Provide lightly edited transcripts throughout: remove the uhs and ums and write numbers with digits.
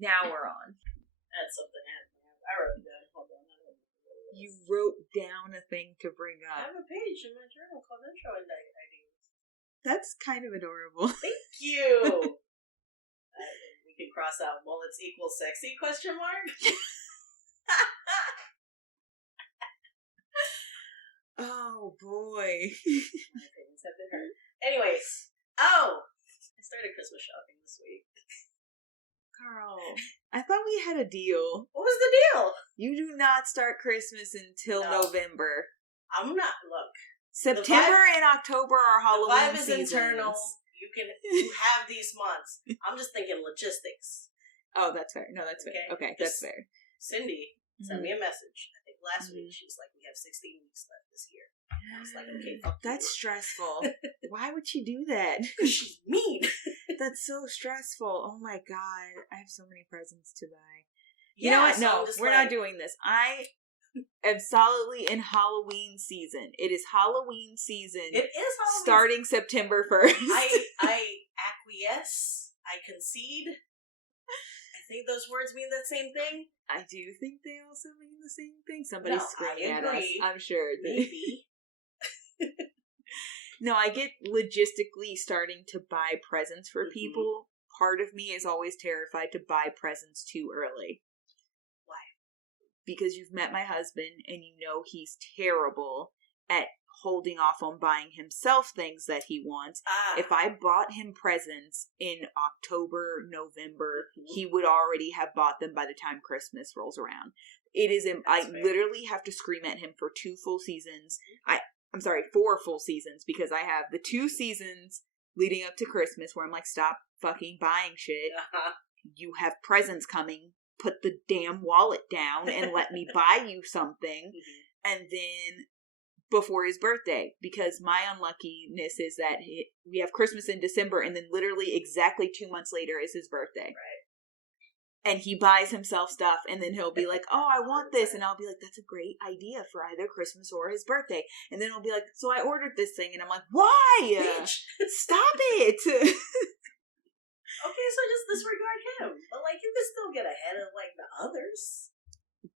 Now we're on. That's something I wrote down. Hold on. You wrote down a thing to bring I up. have a page in my journal called Intro and Ideas. That's kind of adorable. Thank you! We can cross out mullets equals sexy, question mark? Oh, boy. My opinions have been heard. Anyways. Oh! I started Christmas shopping this week. Carl, I thought we had a deal. What was the deal? You do not start Christmas until November. I'm not, look. September and October are Halloween seasons. The vibe is internal. You have these months. I'm just thinking logistics. Oh, that's fair. No, that's fair. Okay, that's fair. Cindy sent me a message. I think last week she was like, "We have 16 weeks left this year." I was like, "Okay, fuck that's you." Stressful. Why would she do that? She's mean. That's so stressful. Oh my god, I have so many presents to buy. You know what? No, we're not doing this. I am solidly in Halloween season. It is Halloween season. It is Halloween. Starting September 1st. I acquiesce. I concede. I think those words mean the same thing. I do think they also mean the same thing. Somebody's screaming at us. I'm sure. Maybe. No, I get logistically starting to buy presents for people. Part of me is always terrified to buy presents too early. Why? Because you've met my husband and you know he's terrible at holding off on buying himself things that he wants. If I bought him presents in October, November, he would already have bought them by the time Christmas rolls around. It is, I literally have to scream at him for 2 full seasons. I'm sorry, 4 full seasons, because I have the 2 seasons leading up to Christmas where I'm like, stop fucking buying shit. You have presents coming. Put the damn wallet down and let me buy you something. And then before his birthday, because my unluckiness is that we have Christmas in December and then literally exactly 2 months later is his birthday. Right. And he buys himself stuff, and then he'll be like, oh, I want this. And I'll be like, that's a great idea for either Christmas or his birthday. And then he'll be like, so I ordered this thing. And I'm like, why? Bitch. Stop it. Okay, so just disregard him. But, like, you can still get ahead of, like, the others.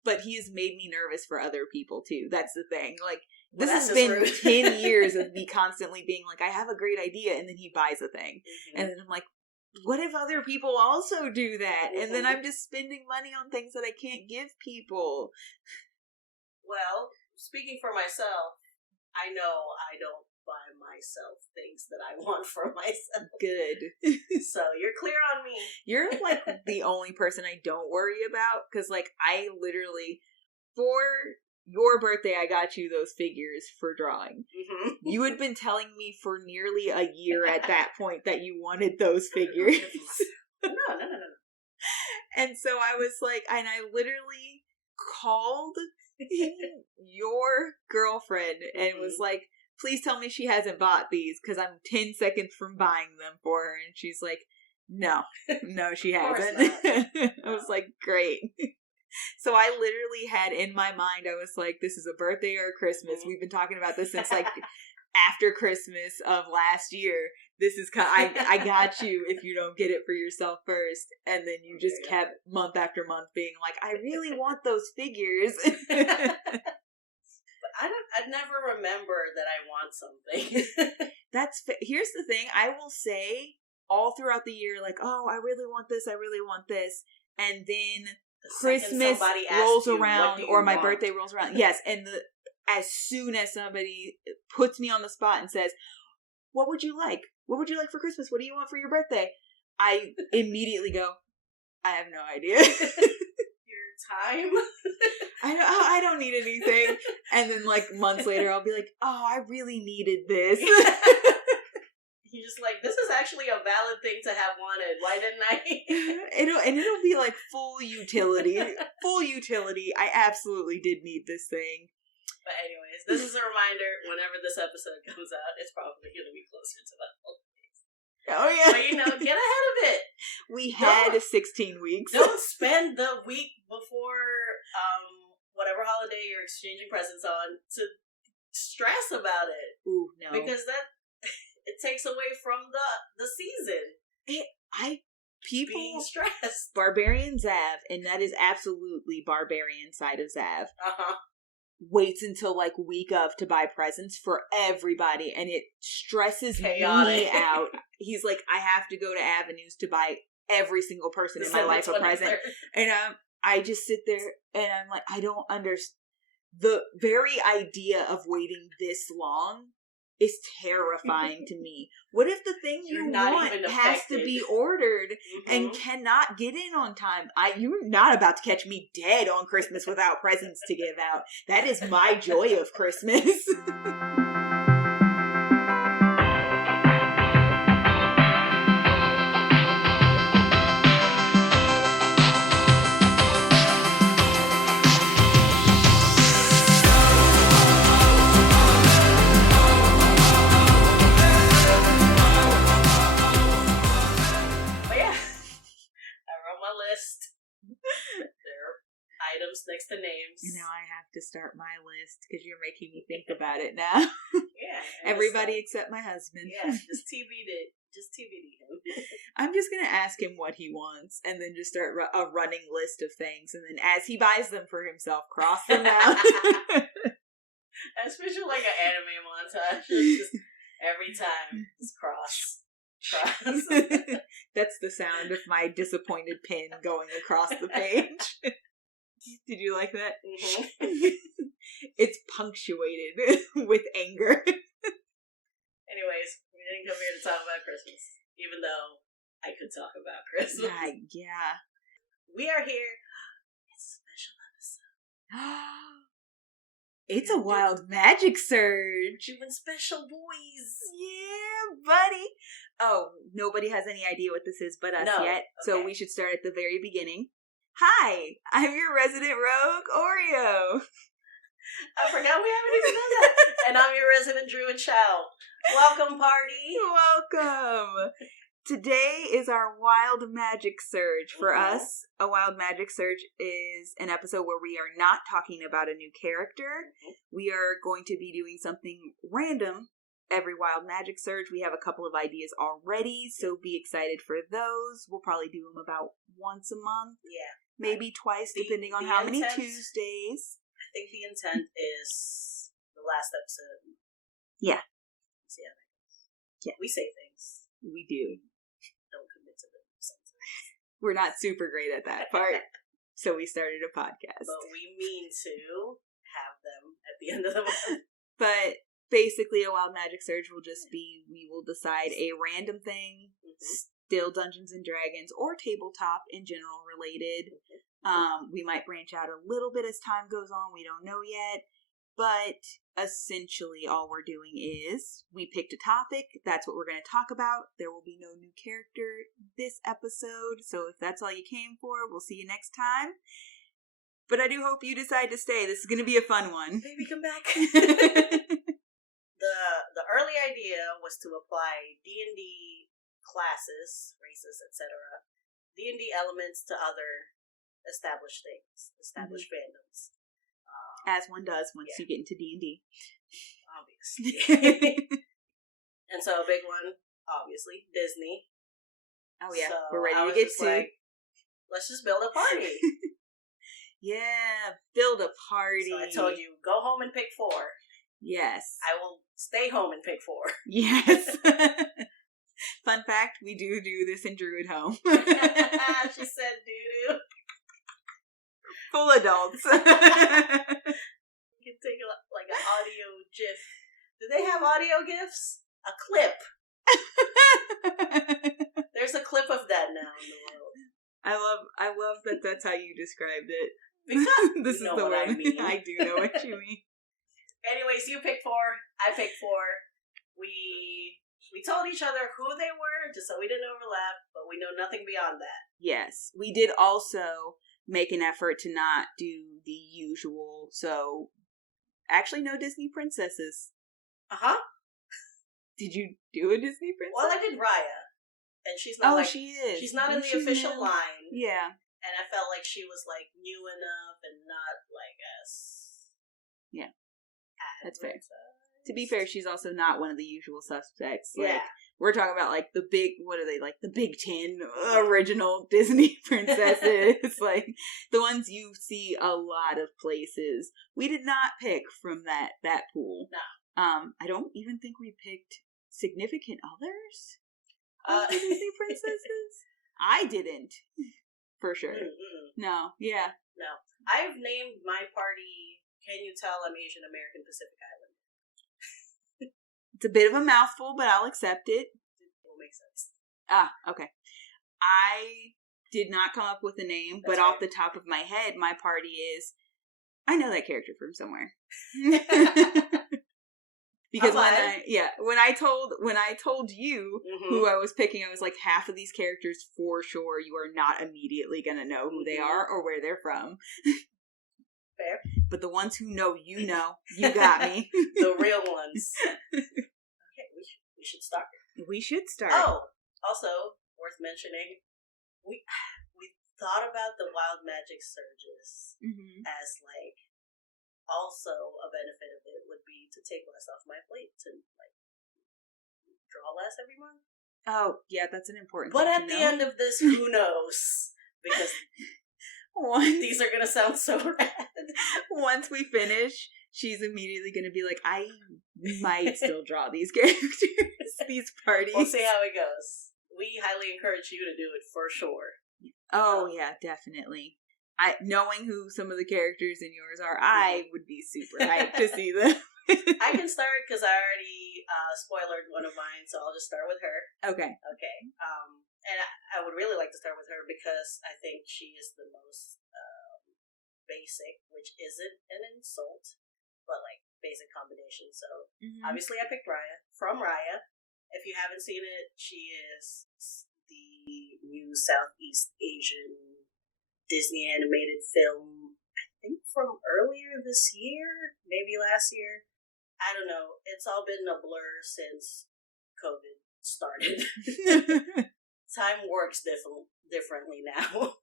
But he has made me nervous for other people, too. That's the thing. Like, well, this has been 10 years of me constantly being like, I have a great idea, and then he buys a thing. And then I'm like, what if other people also do that? And then I'm just spending money on things that I can't give people. Well, speaking for myself, I know I don't buy myself things that I want for myself. Good. So you're clear on me. You're like the only person I don't worry about, because like I literally, for your birthday, I got you those figures for drawing. You had been telling me for nearly a year at that point that you wanted those figures. No. And so I was like, and I literally called your girlfriend and was like, please tell me she hasn't bought these, because I'm 10 seconds from buying them for her. And she's like, no, she hasn't. I was like, great. So I literally had in my mind, I was like, this is a birthday or a Christmas. We've been talking about this since like after Christmas of last year. This is I got you if you don't get it for yourself first. And then you just kept month after month being like, I really want those figures. I'd never remember that I want something. Here's the thing. I will say all throughout the year, like, oh, I really want this. I really want this. And then Christmas rolls around or my birthday rolls around. Yes. And as soon as somebody puts me on the spot and says, what would you like? What would you like for Christmas? What do you want for your birthday? I immediately go, I have no idea. Your time? I don't need anything. And then like months later, I'll be like, oh, I really needed this. You're just like, this is actually a valid thing to have wanted. Why didn't I? It'll be like full utility. Full utility. I absolutely did need this thing. But anyways, this is a reminder, whenever this episode comes out, it's probably going to be closer to the holidays. Oh, yeah. But, get ahead of it. We had 16 weeks. Don't spend the week before whatever holiday you're exchanging presents on to stress about it. Ooh, no. Because it takes away from the season. people being stressed. Barbarian Zav, and that is absolutely barbarian side of Zav, waits until like week of to buy presents for everybody, and it stresses me out. He's like, I have to go to Avenues to buy every single person in my life a present. And I just sit there and I'm like, I don't understand. The very idea of waiting this long is terrifying to me. What if the thing you want has to be ordered and cannot get in on time? You're not about to catch me dead on Christmas without presents to give out. That is my joy of Christmas. Items next to names. And now I have to start my list because you're making me think about it now. Yeah. Everybody except my husband. Yeah, just TBD him. I'm just going to ask him what he wants and then just start a running list of things. And then as he buys them for himself, cross them out. Especially like an anime montage. Just every time, just cross. That's the sound of my disappointed pen going across the page. Did you like that? Mm-hmm. It's punctuated with anger. Anyways, we didn't come here to talk about Christmas, even though I could talk about Christmas. Yeah. We are here. It's a special episode. It's a wild magic surge. Doing special boys. Yeah, buddy. Oh, nobody has any idea what this is but us yet. Okay. So we should start at the very beginning. Hi, I'm your resident rogue, Oreo. I forgot we haven't even done that. And I'm your resident druid, Chow. Welcome, party. Welcome. Today is our Wild Magic Surge. For us, a Wild Magic Surge is an episode where we are not talking about a new character. We are going to be doing something random every Wild Magic Surge. We have a couple of ideas already, so be excited for those. We'll probably do them about once a month. Yeah. Maybe twice, depending on how many Tuesdays. I think the intent is the last episode. Yeah. Yeah. We say things. We do. Don't commit to them sometimes. We're not super great at that part, so we started a podcast. But we mean to have them at the end of the month. But basically, a Wild Magic Surge will just be, we will decide a random thing, still Dungeons and Dragons, or tabletop in general related. We might branch out a little bit as time goes on, we don't know yet. But essentially all we're doing is we picked a topic. That's what we're going to talk about. There will be no new character this episode. So if that's all you came for, we'll see you next time. But I do hope you decide to stay. This is going to be a fun one. Baby, come back. The early idea was to apply D&D classes, races, etc., D&D elements to other established things, established fandoms. As one does once you get into D&D. Obviously. And so a big one, obviously, Disney. Oh yeah, so we're ready to get to. Like, let's just build a party. Yeah, build a party. So I told you, go home and pick 4. Yes. I will stay home and pick 4. Yes. Fun fact, we do this in Druid Home. She said doo-doo. Full adults. You can take like an audio gif. Do they have audio gifs? A clip. There's a clip of that now in the world. I love that that's how you described it. Because this is the way I mean. I do know what you mean. Anyways, you picked 4. I picked 4. We told each other who they were, just so we didn't overlap, but we know nothing beyond that. Yes. We did also make an effort to not do the usual, so actually no Disney princesses. Did you do a Disney princess? Well, I did Raya, and she's not she is. She's not in the official line. Yeah. And I felt like she was like new enough and not like as that's fair. To be fair, she's also not one of the usual suspects. Like, We're talking about, like, the big, what are they, like, the Big 10 original Disney princesses. Like, the ones you see a lot of places. We did not pick from that pool. No. I don't even think we picked significant others of the Disney princesses. I didn't. For sure. No, yeah. No. I've named my party, Can You Tell I'm Asian American Pacific Islander? It's a bit of a mouthful, but I'll accept it. It will make sense. Ah, okay. I did not come up with a name, but off the top of my head, my party is, I know that character from somewhere. Because when I told you who I was picking, I was like, half of these characters for sure you are not immediately gonna know who they are or where they're from. Fair. But the ones who know, you got me. The real ones. Okay, we should start. We should start. Oh, also worth mentioning, we thought about the wild magic surges as like also a benefit of it would be to take less off my plate to like draw less every month. Oh, yeah, that's an important But thing at the end of this, who knows? Because these are gonna sound so rad. Once we finish, she's immediately gonna be like, I might still draw these characters, these parties. We'll see how it goes. We highly encourage you to do it for sure. Oh, yeah, definitely. Knowing who some of the characters in yours are, I would be super hyped to see them. I can start because I already spoilered one of mine, so I'll just start with her. Okay. And I would really like to start with her because I think she is the most basic, which isn't an insult, but like basic combination. So obviously I picked Raya. From Raya, if you haven't seen it, she is the new Southeast Asian Disney animated film, I think from earlier this year, maybe last year. I don't know. It's all been a blur since COVID started. Time works differently now.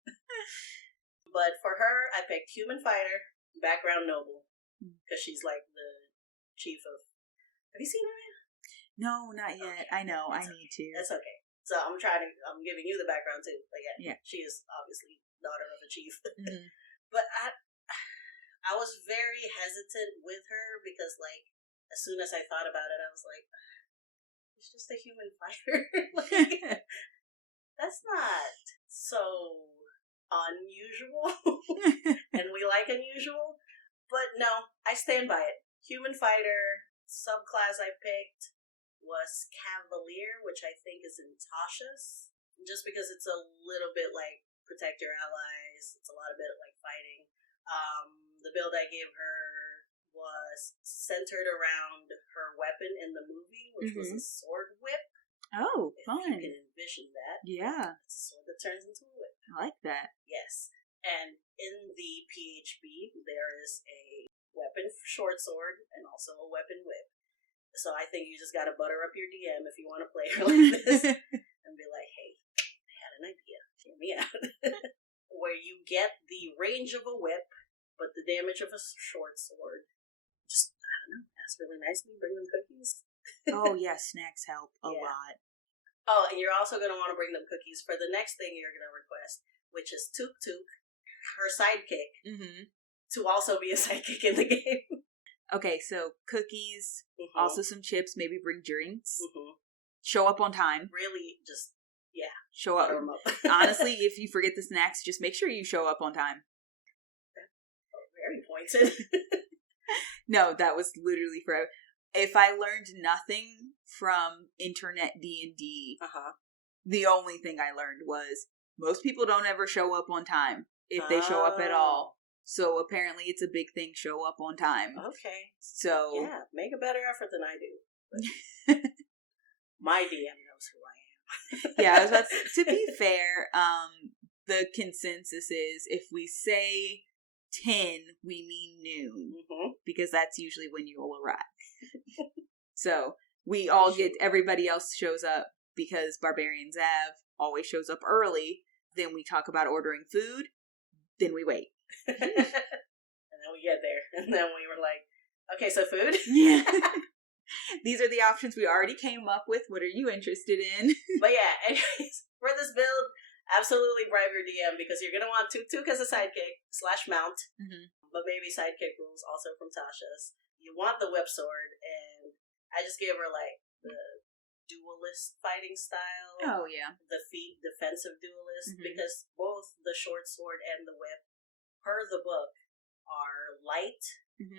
But for her, I picked human fighter, background noble, because she's like the chief of... Have you seen Raya? No, not yet. Okay. I know. I need to. That's okay. So I'm giving you the background too. But yeah. She is obviously daughter of a chief. But I was very hesitant with her because like as soon as I thought about it, I was like, it's just a human fighter. Like, that's not so unusual. And we like unusual. But no, I stand by it. Human fighter subclass I picked was Cavalier, which I think is in Tasha's. Just because it's a little bit like protect your allies. It's a lot of bit like fighting. The build I gave her was centered around her weapon in the movie, which was a sword whip. Oh, fun. You can envision that. Yeah. It's a sword that turns into a whip. I like that. Yes. And in the PHB, there is a weapon short sword and also a weapon whip. So I think you just gotta butter up your DM if you want to play her like this. And be like, hey, I had an idea. Hear me out. Where you get the range of a whip, but the damage of a short sword. Just, I don't know, that's really nice. You bring them cookies. Oh, yeah, snacks help a lot. Oh, and you're also going to want to bring them cookies for the next thing you're going to request, which is Tuk Tuk, her sidekick, to also be a sidekick in the game. Okay, so cookies, also some chips, maybe bring drinks. Show up on time. Really, just, show up. Honestly, if you forget the snacks, just make sure you show up on time. Very pointed. No, that was literally for... If I learned nothing from internet D&D, the only thing I learned was most people don't ever show up on time if they show up at all. So apparently it's a big thing, show up on time. Okay. So... Yeah, make a better effort than I do. My DM knows who I am. Yeah, I was about to be fair, the consensus is if we say 10, we mean noon. Because that's usually when you will arrive. So we all everybody else shows up because Barbarian Zav always shows up early. Then we talk about ordering food. Then we wait. And then we get there. And then we were like, okay, so food? Yeah. These are the options we already came up with. What are you interested in? But yeah, anyways, for this build, absolutely bribe your DM because you're gonna want Tuk as a sidekick / mount, but maybe sidekick rules also from Tasha's. You want the whip sword, and I just gave her like the duelist fighting style. Oh yeah, the feet defensive duelist because both the short sword and the whip, per the book, are light,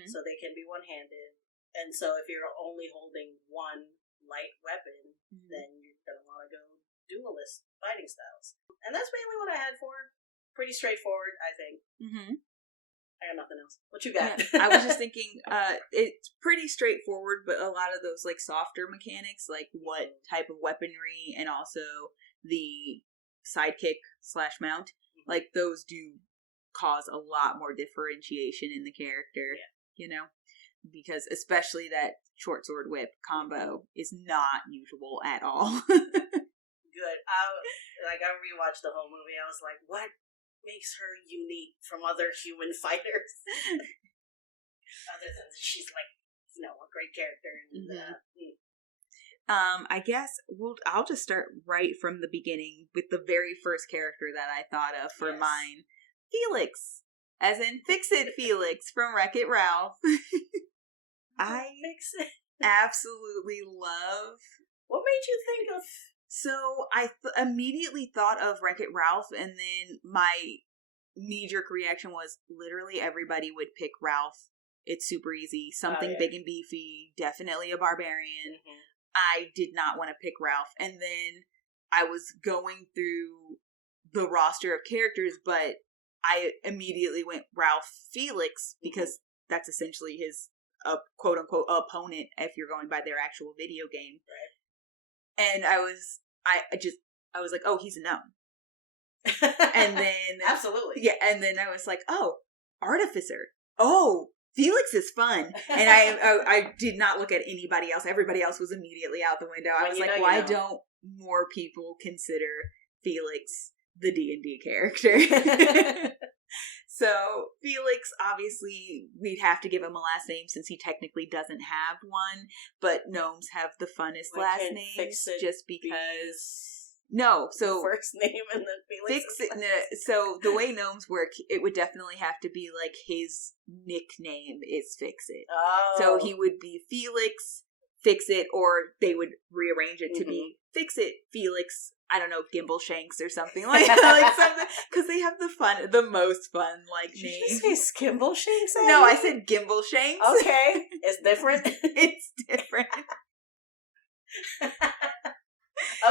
so they can be one-handed. And so if you're only holding one light weapon, then you're gonna want to go duelist fighting styles. And that's mainly what I had for her. Pretty straightforward, I think. I got nothing else. What you got? Yeah, I was just thinking, it's pretty straightforward, but a lot of those like softer mechanics, like what type of weaponry, and also the sidekick / mount, like those do cause a lot more differentiation in the character. You know, because especially that short sword whip combo is not usual at all. Good. I rewatched the whole movie. I was like, what makes her unique from other human fighters? Other than she's like, a great character. I guess I'll just start right from the beginning with the very first character that I thought of for mine. Felix. As in Fix-It Felix from Wreck-It Ralph. I absolutely love. What made you think of? So I immediately thought of Wreck-It Ralph, and then my knee-jerk reaction was literally everybody would pick Ralph. It's super easy. Something big and beefy. Definitely a barbarian. I did not want to pick Ralph. And then I was going through the roster of characters, but I immediately went Ralph Felix because that's essentially his quote-unquote opponent if you're going by their actual video game. Right. And I was like, oh, he's a gnome. And then absolutely. Yeah, and then I was like, oh, artificer. Oh, Felix is fun. And I did not look at anybody else. Everybody else was immediately out the window. I was like, why don't more people consider Felix the D&D character? So Felix, obviously, we'd have to give him a last name since he technically doesn't have one, but gnomes have the funnest last names just because... No, so... First name and then Felix. So the way gnomes work, it would definitely have to be like his nickname is Fix-It. Oh. So he would be Felix, Fix-It, or they would rearrange it to be Fix-It, Felix, I don't know, Gimbal Shanks or something like something, because they have the most fun Did name. you just say Skimble Shanks? No, I said Gimbal Shanks. Okay, it's different. It's different.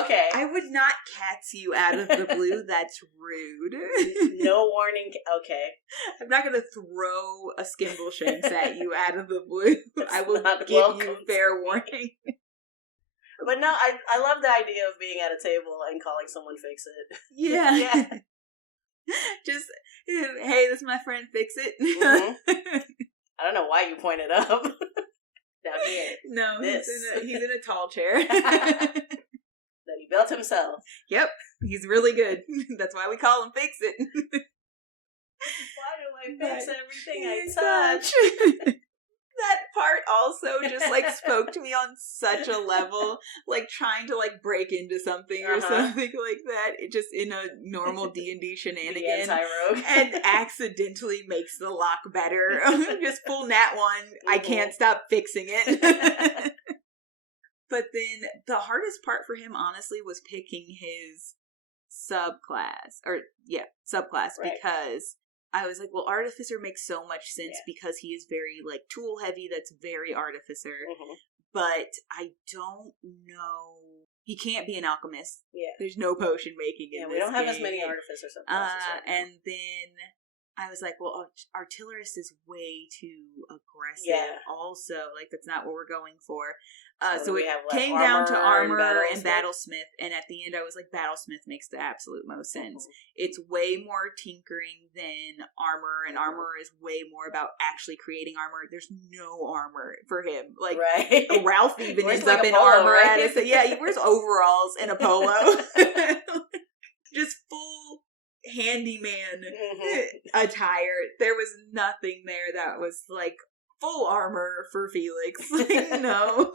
Okay. I would not catch you out of the blue. That's rude. No warning. Okay. I'm not going to throw a Skimble Shanks at you out of the blue. I will give you fair warning. But no, I love the idea of being at a table and calling someone Fix-It. Yeah. Yeah. Just, hey, this is my friend Fix-It. I don't know why you pointed up. Down here. No, he's in a tall chair. That he built himself. Yep, he's really good. That's why we call him Fix-It. Why do I fix everything I touch? That part also just like spoke to me on such a level, like trying to like break into something or something like that. It just in a normal D&D shenanigan, the anti-rogue, and accidentally makes the lock better. Just full nat one. I can't stop fixing it. But then the hardest part for him, honestly, was picking his subclass, right. Because I was like, well, Artificer makes so much sense because he is very, like, tool heavy. That's very Artificer. But I don't know. He can't be an alchemist. Yeah. There's no potion making in this we don't have game. as many Artificer subclasses. And then I was like, well, Artillerist is way too aggressive also. Like, that's not what we're going for. So it came down to armor and battlesmith, and at the end I was like, battlesmith makes the absolute most sense. It's way more tinkering than armor, and armor is way more about actually creating armor. There's no armor for him. Like, Ralph even ends up in armor. Right? He wears overalls and a polo. Just full handyman attire. There was nothing there that was like full armor for Felix. No.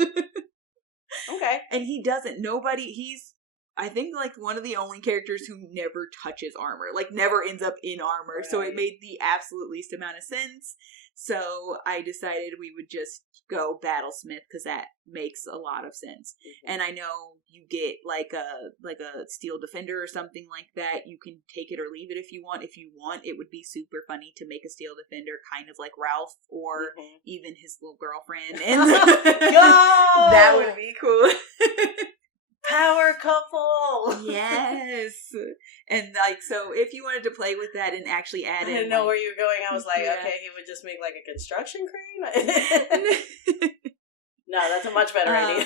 Okay. And he doesn't. He's, I think, like, one of the only characters who never touches armor. Like, never ends up in armor. Right. So it made the absolute least amount of sense. So I decided we would just go Battlesmith, because that makes a lot of sense. Mm-hmm. And I know you get like a Steel Defender or something like that. You can take it or leave it if you want. If you want, it would be super funny to make a Steel Defender kind of like Ralph, or even his little girlfriend. And that would be cool. Power couple! Yes! And, like, so if you wanted to play with that and actually add in... I didn't know where you were going. I was like, okay, he would just make, like, a construction crane? No, that's a much better idea.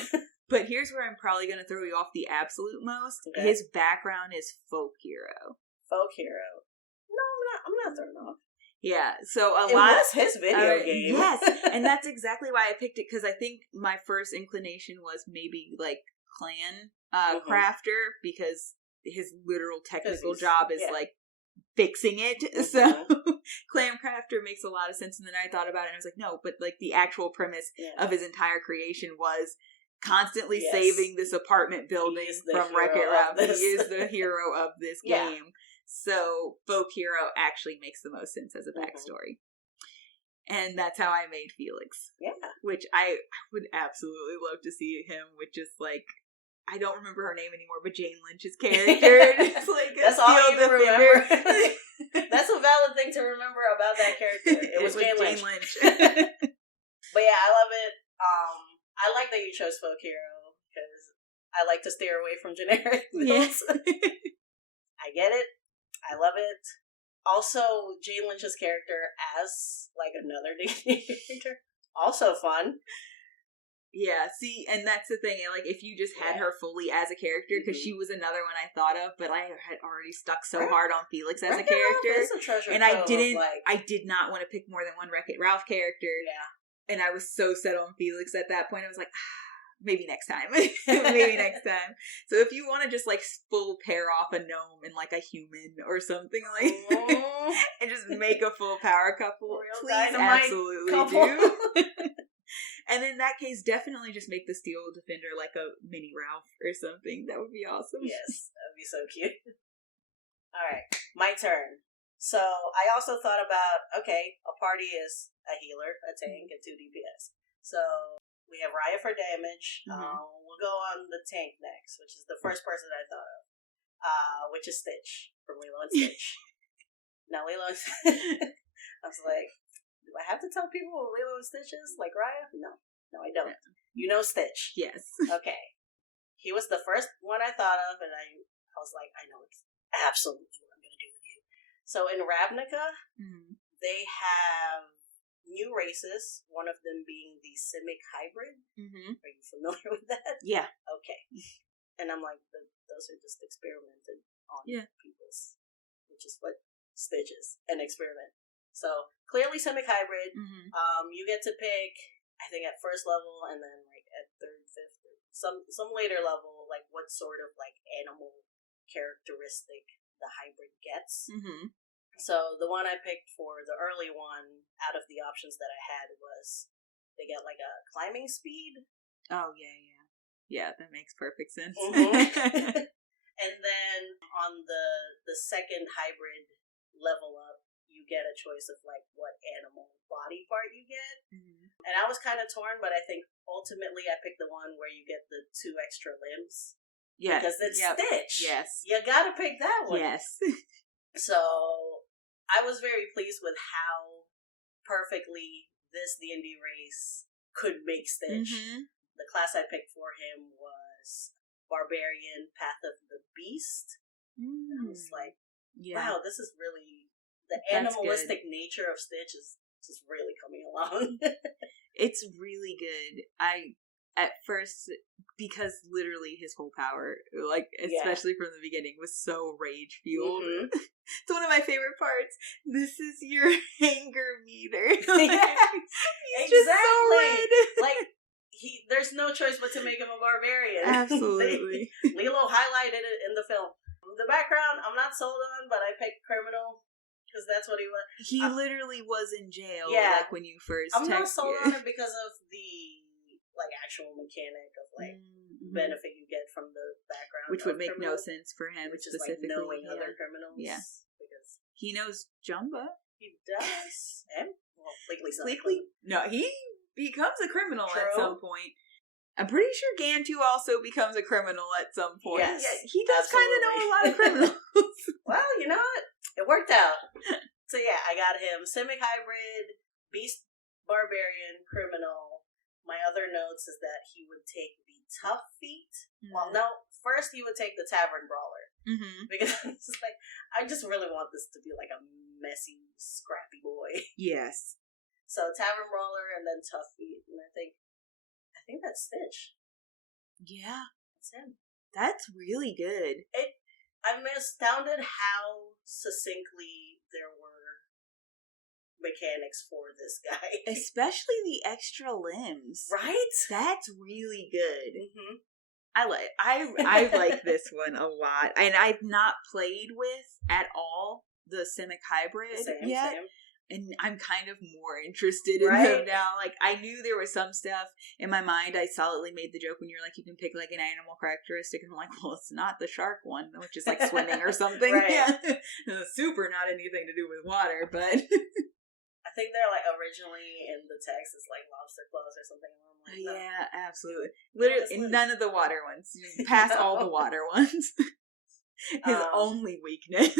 But here's where I'm probably going to throw you off the absolute most. Okay. His background is folk hero. Folk hero. No, I'm not throwing off. Yeah, so it was his video game. Yes, and that's exactly why I picked it, because I think my first inclination was maybe, like, clan crafter, because his literal technical job is like fixing it. So clan crafter makes a lot of sense. And then I thought about it and I was like, no, but like the actual premise of his entire creation was constantly saving this apartment building from Wreck-It Ralph. He is the hero of this game. So folk hero actually makes the most sense as a backstory. And that's how I made Felix. Yeah. Which I would absolutely love to see him with just like, I don't remember her name anymore, but Jane Lynch's character. It's like that's all you remember. That's a valid thing to remember about that character. It was Jane Lynch. But yeah, I love it. I like that you chose folk hero, because I like to steer away from generic villains. I get it. I love it. Also, Jane Lynch's character as like another D&D character, also fun. Yeah, see, and that's the thing, like, if you just had her fully as a character, because she was another one I thought of, but I had already stuck so hard on Felix as a character, and I did not want to pick more than one Wreck-It Ralph character, and I was so set on Felix at that point, I was like, maybe next time, maybe next time. So if you want to just, like, full pair off a gnome and, like, a human or something, like, and just make a full power couple, please absolutely do. And in that case, definitely just make the Steel Defender like a mini Ralph or something. That would be awesome. Yes, that would be so cute. Alright, my turn. So, I also thought about, okay, a party is a healer, a tank, and 2 DPS. So, we have Raya for damage. We'll go on the tank next, which is the first person I thought of. Which is Stitch, from Lilo and Stitch. Now, Lilo and Stitch, I was like, do I have to tell people what Lilo and Stitch is, like Raya? No, I don't. You know Stitch. Yes. Okay. He was the first one I thought of, and I was like, I know it's absolutely what I'm going to do with you. So in Ravnica, they have new races, one of them being the Simic Hybrid. Are you familiar with that? Yeah. Okay. And I'm like, those are just experimented on people's, which is what Stitch is, an experiment. So, clearly Simic Hybrid. You get to pick, I think at first level, and then like at third, fifth, some later level, like what sort of like animal characteristic the hybrid gets. So, the one I picked for the early one, out of the options that I had, was they get like a climbing speed. Oh, yeah. Yeah, that makes perfect sense. And then on the second hybrid level up, you get a choice of like what animal body part you get. And I was kind of torn, but I think ultimately I picked the one where you get the 2 extra limbs. Yes. Because it's Stitch. Yes. You gotta pick that one. Yes. So I was very pleased with how perfectly this D&D race could make Stitch. The class I picked for him was Barbarian Path of the Beast. And I was like, wow, this is really... The animalistic nature of Stitch is just really coming along. It's really good. At first, because literally his whole power, like, especially from the beginning, was so rage-fueled. It's one of my favorite parts. This is your anger meter. He's just so red. Like, there's no choice but to make him a barbarian. Absolutely. Lilo highlighted it in the film. The background, I'm not sold on, but I picked criminal. Because that's what he was. He literally was in jail, like, when you first I'm not sold on it because of the, like, actual mechanic of, like, benefit you get from the background. Which would make no sense for him, which specifically. Is, like, knowing other criminals. Yeah. Because he knows Jumba. He does. And, well, Sleekly? No, he becomes a criminal at some point. I'm pretty sure Gantu also becomes a criminal at some point. Yes, yeah, he does kind of know a lot of criminals. Well, you know what? It worked out. So yeah, I got him Simic Hybrid, Beast Barbarian, Criminal. My other notes is that he would take the Tough Feat. Mm-hmm. Well, no, first he would take the Tavern Brawler. Mm-hmm. Because it's like, I just really want this to be like a messy, scrappy boy. Yes. So Tavern Brawler and then Tough Feat. And I think that's Stitch. Yeah. That's him. That's really good. I'm astounded how succinctly there were mechanics for this guy. Especially the extra limbs. Right? That's really good. Mm-hmm. I like this one a lot. And I've not played with at all the Simic Hybrid yet. Same. And I'm kind of more interested in them now. Like, I knew there was some stuff in my mind. I solidly made the joke when you're like, you can pick like an animal characteristic. And I'm like, well, it's not the shark one, which is like swimming or something. Yeah. Super not anything to do with water, but. I think they're like originally in the text, it's like lobster claws or something. I'm like, no. Yeah, absolutely. Literally, none of the water ones. Pass all the water ones. His only weakness.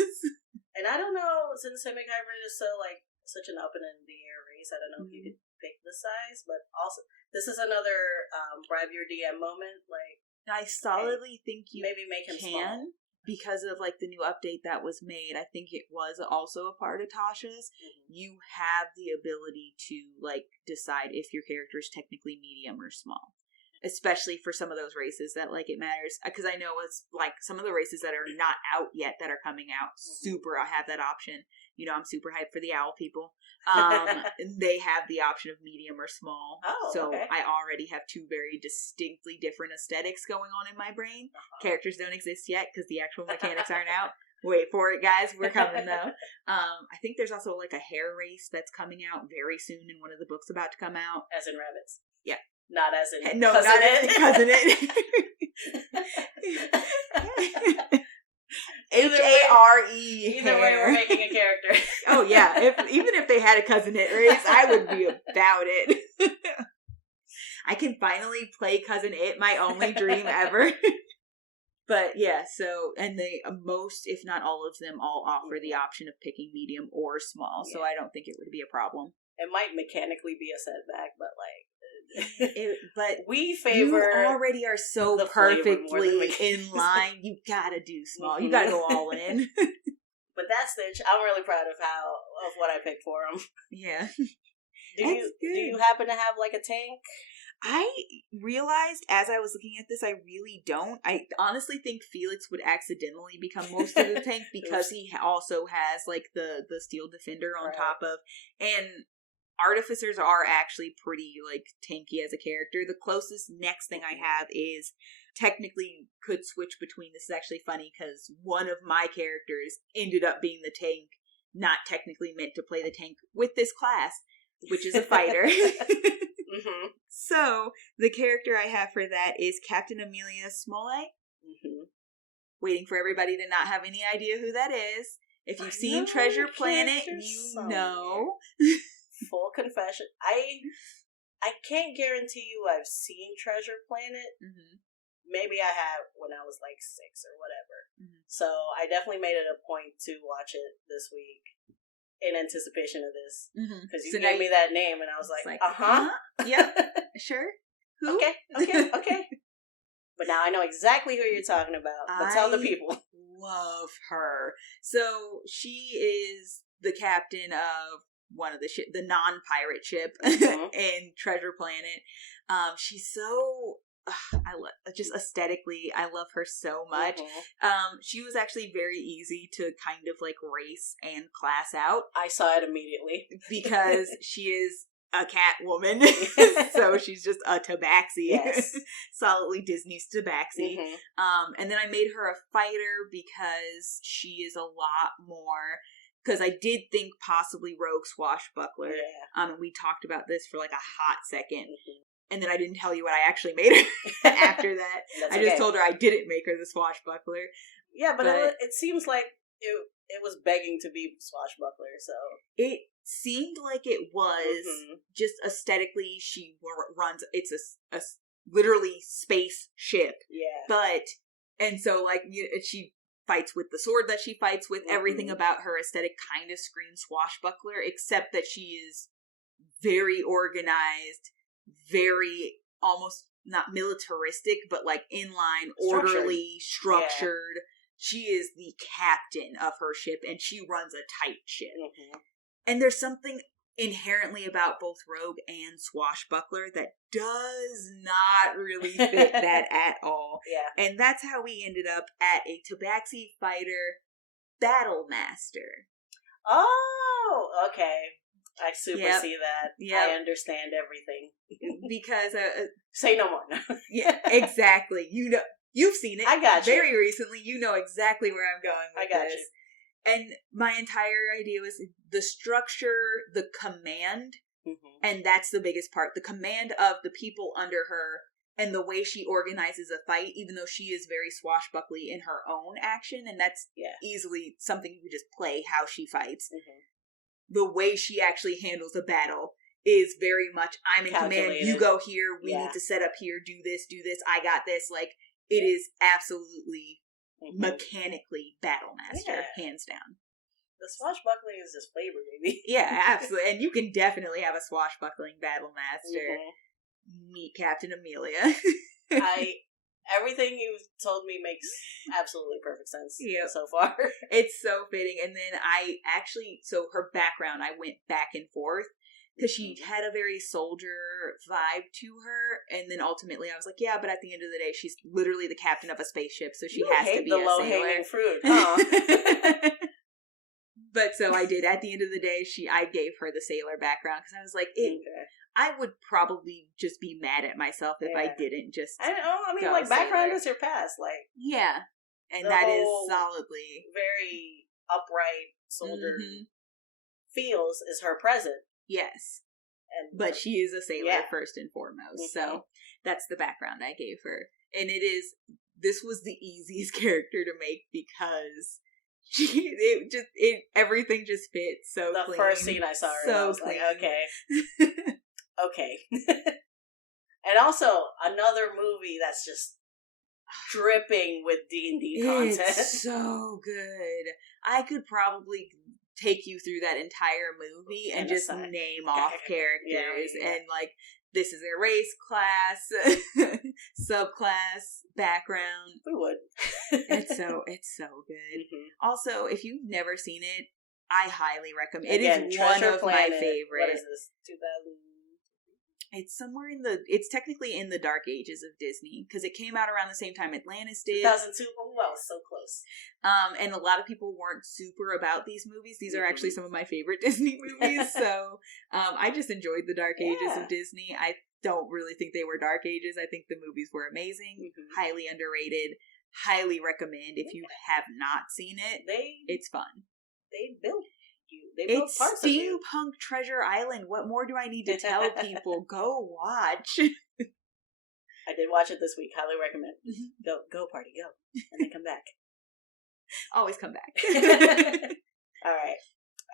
And I don't know, since Simic Hybrid is so like, such an up and in the air race. I don't know if you could pick the size, but also this is another bribe your DM moment. Like, I solidly think you maybe make him small because of like the new update that was made. I think it was also a part of Tasha's. Mm-hmm. You have the ability to like decide if your character is technically medium or small. Especially for some of those races that like it matters, because I know it's like some of the races that are not out yet that are coming out. Super, I have that option. You know, I'm super hyped for the owl people. They have the option of medium or small. So I already have two very distinctly different aesthetics going on in my brain. Characters don't exist yet because the actual mechanics aren't out. Wait for it, guys. We're coming though. I think there's also like a hare race that's coming out very soon in one of the books about to come out. As in rabbits. Yeah. Not as in no, cousin not as in cousin it. HARE. Either way, we're making a character. Oh yeah, even if they had a cousin it race, I would be about it. I can finally play cousin it, my only dream ever. But yeah, so, and they, most, if not all of them, all offer the option of picking medium or small, so I don't think it would be a problem. It might mechanically be a setback, but like, but we favor. You already are so perfectly in line. You gotta do small. You gotta go all in. But that's Stitch. I'm really proud of what I picked for him. Yeah. Do you happen to have like a tank? I realized as I was looking at this, I really don't. I honestly think Felix would accidentally become most of the tank because he also has like the Steel Defender on top of, and Artificers are actually pretty like tanky as a character. The closest next thing I have is technically could switch between. This is actually funny because one of my characters ended up being the tank, not technically meant to play the tank with this class, which is a fighter. Mm-hmm. So, the character I have for that is Captain Amelia Smollett. Mm-hmm. Waiting for everybody to not have any idea who that is. If you've seen Treasure Planet, you know. Full confession. I can't guarantee you I've seen Treasure Planet. Mm-hmm. Maybe I have when I was like 6 or whatever. Mm-hmm. So, I definitely made it a point to watch it this week. In anticipation of this, because you gave me that name, and I was like, yeah, sure. Who? Okay. But now I know exactly who you're talking about. But tell the people. Love her. So she is the captain of one of the the non-pirate ship in Treasure Planet. She's so. I love just aesthetically. I love her so much. She was actually very easy to kind of like race and class out. I saw it immediately because she is a cat woman, so she's just a tabaxi. Yes, solidly Disney's tabaxi. And then I made her a fighter because she is a lot more because I did think possibly Rogue Swashbuckler. Yeah. And we talked about this for like a hot second. And then I didn't tell you what I actually made her after that. I just told her I didn't make her the Swashbuckler. Yeah, but it seems like it was begging to be Swashbuckler, so... It seemed like it was, just aesthetically, she runs, it's a literally space ship. Yeah. And so, like, she fights with the sword that she fights with, everything about her aesthetic kind of screams Swashbuckler, except that she is very organized, very, almost, not militaristic, but, like, inline, orderly, structured. Yeah. She is the captain of her ship, and she runs a tight ship. And there's something inherently about both Rogue and Swashbuckler that does not really fit that at all. Yeah. And that's how we ended up at a Tabaxi Fighter Battle Master. Oh, okay. I see that. Yep. I understand everything. Because... say no more. Yeah, exactly. You've seen it. I got you. Very recently. You know exactly where I'm going with this. I got you. And my entire idea was the structure, the command, and that's the biggest part. The command of the people under her and the way she organizes a fight, even though she is very swashbuckly in her own action, and that's easily something you could just play how she fights. The way she actually handles a battle is very much, I'm in command, you go here, we need to set up here, do this, I got this. Like, it is absolutely mechanically Battle Master, hands down. The swashbuckling is just flavor, baby. Yeah, absolutely. And you can definitely have a swashbuckling Battle Master. Meet Captain Amelia. Everything you've told me makes absolutely perfect sense so far. It's so fitting. And then so her background, I went back and forth. Because she had a very soldier vibe to her, and then ultimately I was like, yeah, but at the end of the day, she's literally the captain of a spaceship, so she has to be a sailor. You hate the low-hanging fruit, huh? But so I did. At the end of the day, I gave her the sailor background, because I was like, I would probably just be mad at myself if I didn't just like, background is your past, like... Yeah. And that is solidly... very upright soldier feels is her present. Yes. But she is a sailor first and foremost. So that's the background I gave her. And this was the easiest character to make because everything just fit so clean. The first scene I saw her, I was like, okay. Okay. And also, another movie that's just dripping with D&D content. It's so good. I could probably take you through that entire movie and just name off characters and like, this is their race, class, subclass, background. We would. It's so good. Also, if you've never seen it, I highly recommend it. It is one of my favorites. What is this? 2000? It's technically in the dark ages of Disney, because it came out around the same time Atlantis did. 2002? Oh, well, so close. And a lot of people weren't super about these movies. These are actually some of my favorite Disney movies, so I just enjoyed the dark ages of Disney. I don't really think they were dark ages. I think the movies were amazing, highly underrated, highly recommend if you have not seen it. It's fun. They built It's Steampunk Treasure Island. What more do I need to tell people? Go watch. I did watch it this week. Highly recommend. Go party, go. And then come back. Always come back. All right.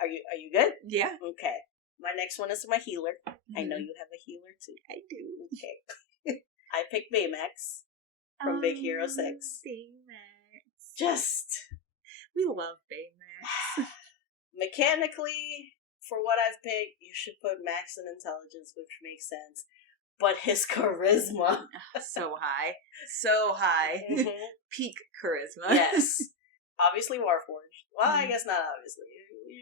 Are you good? Yeah. Okay. My next one is my healer. I know you have a healer too. I do. Okay. I picked Baymax from Big Hero 6. Baymax. We love Baymax. Mechanically, for what I've picked, you should put max in intelligence, which makes sense. But his charisma. So high. So high. Peak charisma. Yes. Obviously Warforged. Well, I guess not obviously.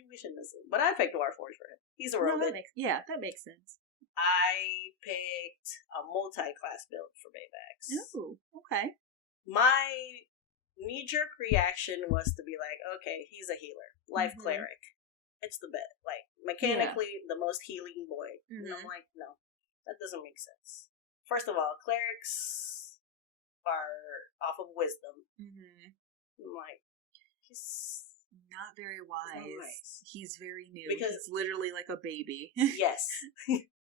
We shouldn't assume. But I picked Warforged for him. He's a robot. That makes sense. I picked a multi-class build for Baymax. Oh, okay. My knee-jerk reaction was to be like, okay, he's a healer. Life cleric. It's the best. Like, mechanically, the most healing boy. And I'm like, no, that doesn't make sense. First of all, clerics are off of wisdom. I'm like, he's Not very wise. He's very new. Because he's literally like a baby. Yes.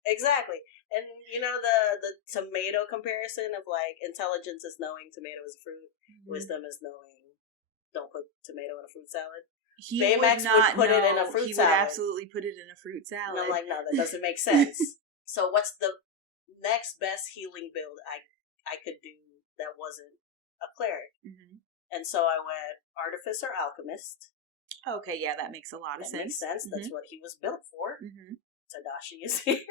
Exactly. And the tomato comparison of like intelligence is knowing tomato is a fruit, wisdom is knowing don't put tomato in a fruit salad. Baymax would put it in a fruit salad. He would absolutely put it in a fruit salad. And I'm like, no, that doesn't make sense. So what's the next best healing build I could do that wasn't a cleric? And so I went Artificer Alchemist. Okay, yeah, that makes a lot of sense. Makes sense. That's what he was built for. Tadashi is here.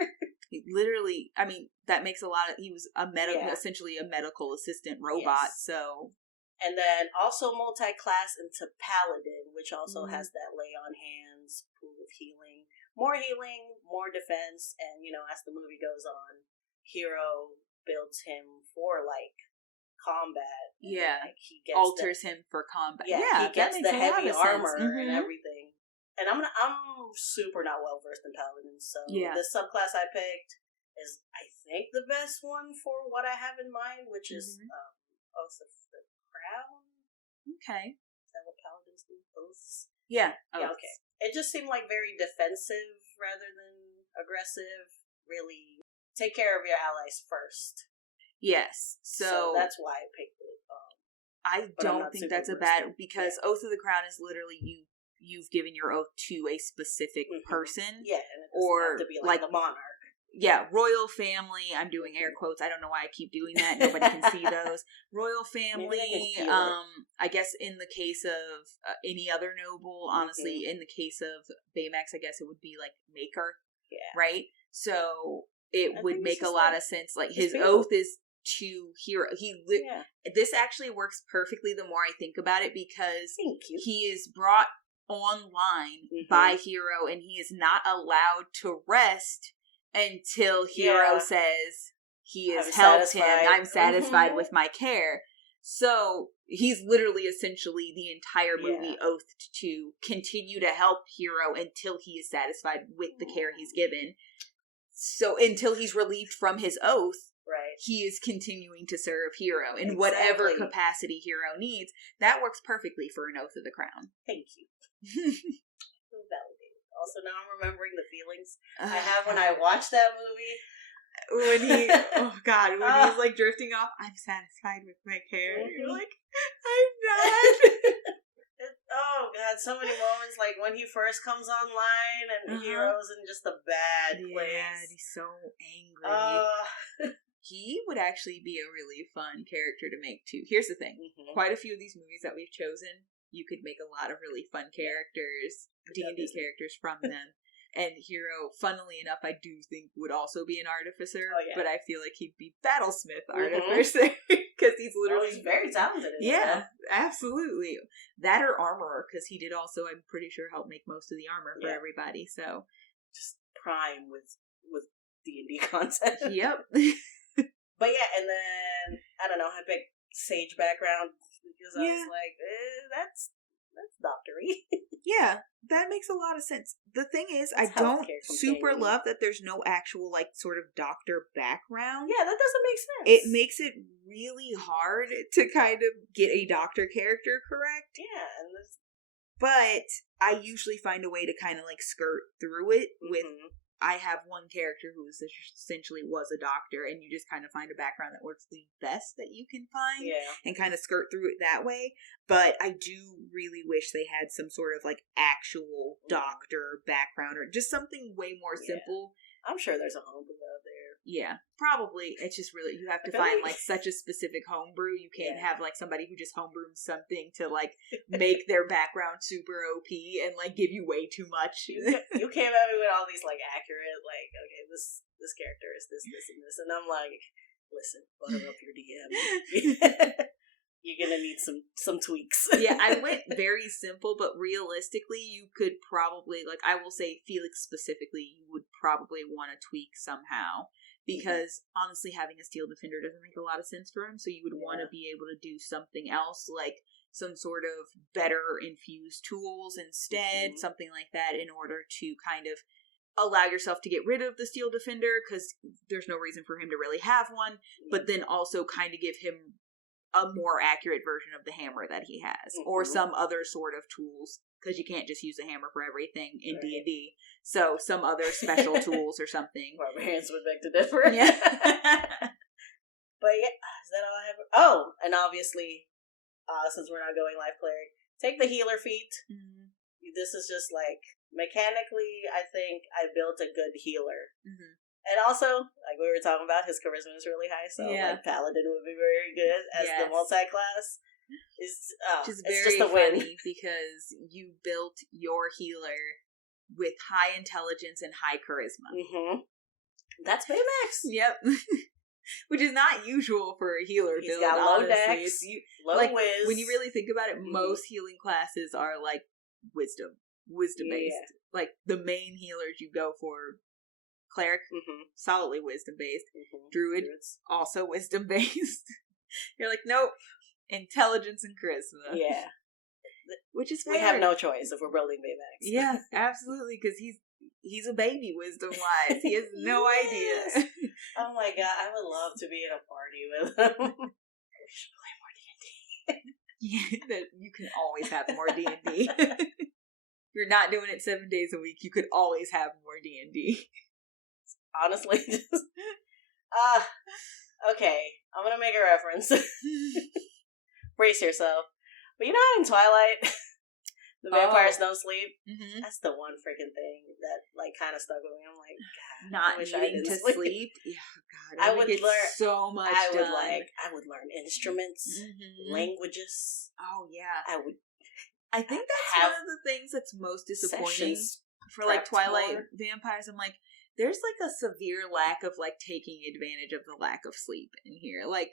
He literally, I mean, that makes a lot of, he was essentially a medical assistant robot, so. And then also multi-class into Paladin, which also has that lay on hands, pool of healing, more defense, and, as the movie goes on, Hero builds him for, like, combat. Yeah. Like, he gets alters him for combat. Yeah, he gets the heavy armor and everything. And I'm super not well versed in Paladins, so the subclass I picked is, I think, the best one for what I have in mind, which is Oath of the Crown. Okay. Is that what Paladins do? Oaths? Yeah. Yeah, okay. It just seemed like very defensive rather than aggressive. Really take care of your allies first. Yes. So that's why I picked it. I don't think that's a bad, because Oath of the Crown is literally you've given your oath to a specific person. Yeah, and it doesn't have to be like the monarch. Yeah, royal family. I'm doing air quotes. I don't know why I keep doing that. Nobody can see those. Royal family. I guess in the case of any other noble, honestly, in the case of Baymax, I guess it would be like Maker. Yeah. Right? So it would make a lot of sense. Like his oath is to Hero. This actually works perfectly the more I think about it, because he is brought online by Hero, and he is not allowed to rest until Hero says he has helped him. I'm satisfied with my care. So he's literally essentially the entire movie oathed to continue to help Hero until he is satisfied with the care he's given. So until he's relieved from his oath, he is continuing to serve Hero in whatever capacity Hero needs. That works perfectly for an Oath of the Crown. Thank you. Feel validated. Also, now I'm remembering the feelings I have when I watch that movie. When he's like drifting off, I'm satisfied with my care. You're like, I'm not. Oh god, so many moments, like when he first comes online and Hero's in just a bad place. Yeah, he's so angry. He would actually be a really fun character to make too. Here's the thing. Quite a few of these movies that we've chosen, you could make a lot of really fun characters, D&D characters from them. And Hero, funnily enough, I do think would also be an artificer, but I feel like he'd be Battlesmith artificer, because he's literally he's very talented. Absolutely. That or armorer, because he did also, I'm pretty sure, help make most of the armor for everybody. So just prime with D&D content. Yep. But yeah, and then I don't know, I picked sage background because I was like, that's doctor-y. Yeah, that makes a lot of sense. The thing is, I don't super love that there's no actual, like, sort of doctor background. Yeah, that doesn't make sense. It makes it really hard to kind of get a doctor character correct. Yeah, but I usually find a way to kind of, like, skirt through it with... I have one character who essentially was a doctor, and you just kind of find a background that works the best that you can find, and kind of skirt through it that way. But I do really wish they had some sort of like actual doctor background, or just something way more simple. I'm sure there's a homebrew out there. Yeah, probably. It's just really, you have to find like such a specific homebrew. You can't have like somebody who just homebrews something to like make their background super OP and like give you way too much. You came at me with all these like accurate, like, okay, this character is this, and this. And I'm like, listen, butter up your DM. You're gonna need some tweaks. Yeah, I went very simple, but realistically, you could probably, like, I will say Felix specifically, you would probably want to tweak somehow. Because, honestly, having a steel defender doesn't make a lot of sense for him, so you would want to be able to do something else, like some sort of better infused tools instead, something like that, in order to kind of allow yourself to get rid of the steel defender, because there's no reason for him to really have one, but then also kind of give him a more accurate version of the hammer that he has, or some other sort of tools because you can't just use a hammer for everything in D&D. So some other special tools or something. Barbarians would beg to differ. Yeah. But yeah, is that all I have? Oh, and obviously, since we're not going life cleric, take the healer feat. Mm-hmm. This is just like, mechanically, I think I built a good healer. Mm-hmm. And also, like we were talking about, his charisma is really high, so like Paladin would be very good as the multi-class. It's very just a funny win. because you built your healer with high intelligence and high charisma. Mm-hmm. That's Baymax. Yep. Which is not usual for a healer build. He's got low honestly. dex, low like, whiz. When you really think about it, most healing classes are like wisdom based. Yeah. Like the main healers you go for, cleric, solidly wisdom based. Druids, also wisdom based. You're like, nope, intelligence and charisma. Yeah. Which is fair. We have no choice if we're building Baymax. Yeah, absolutely, because he's a baby wisdom-wise. He has no idea. Oh my god, I would love to be in a party with him. We should play more D&D. Yeah, you can always have more D&D. You're not doing it 7 days a week, you could always have more D&D. Honestly, just... okay, I'm gonna make a reference. Brace yourself. But you know how in Twilight... The vampires don't sleep. Mm-hmm. That's the one freaking thing that like kind of stuck with me. I'm like, God, not needing to sleep. Yeah, God, I would learn so much. I would learn instruments, languages. Oh yeah, I think that's one of the things that's most disappointing for like Twilight vampires. I'm like, there's like a severe lack of like taking advantage of the lack of sleep in here. Like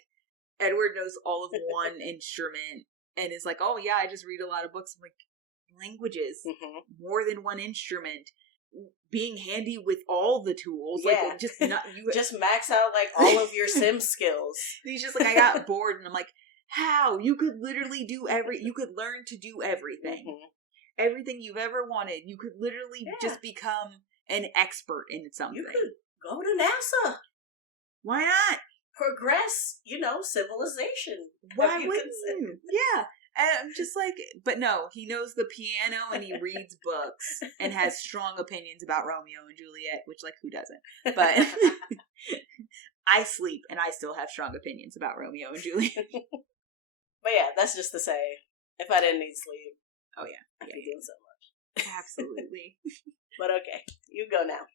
Edward knows all of one instrument and is like, oh yeah, I just read a lot of books. I'm like, languages, more than one instrument, being handy with all the tools, like just not you just max out like all of your sim skills. He's just like, I got bored, and I'm like, how you could literally do you could learn to do everything, everything you've ever wanted. You could literally just become an expert in something. You could go to NASA. Why not progress? Civilization. Why wouldn't you? Yeah. And I'm just like, but no, he knows the piano and he reads books and has strong opinions about Romeo and Juliet, which, like, who doesn't? But I sleep and I still have strong opinions about Romeo and Juliet. But yeah, that's just to say, if I didn't need sleep, I'd be doing so much. Absolutely. But okay, you go now.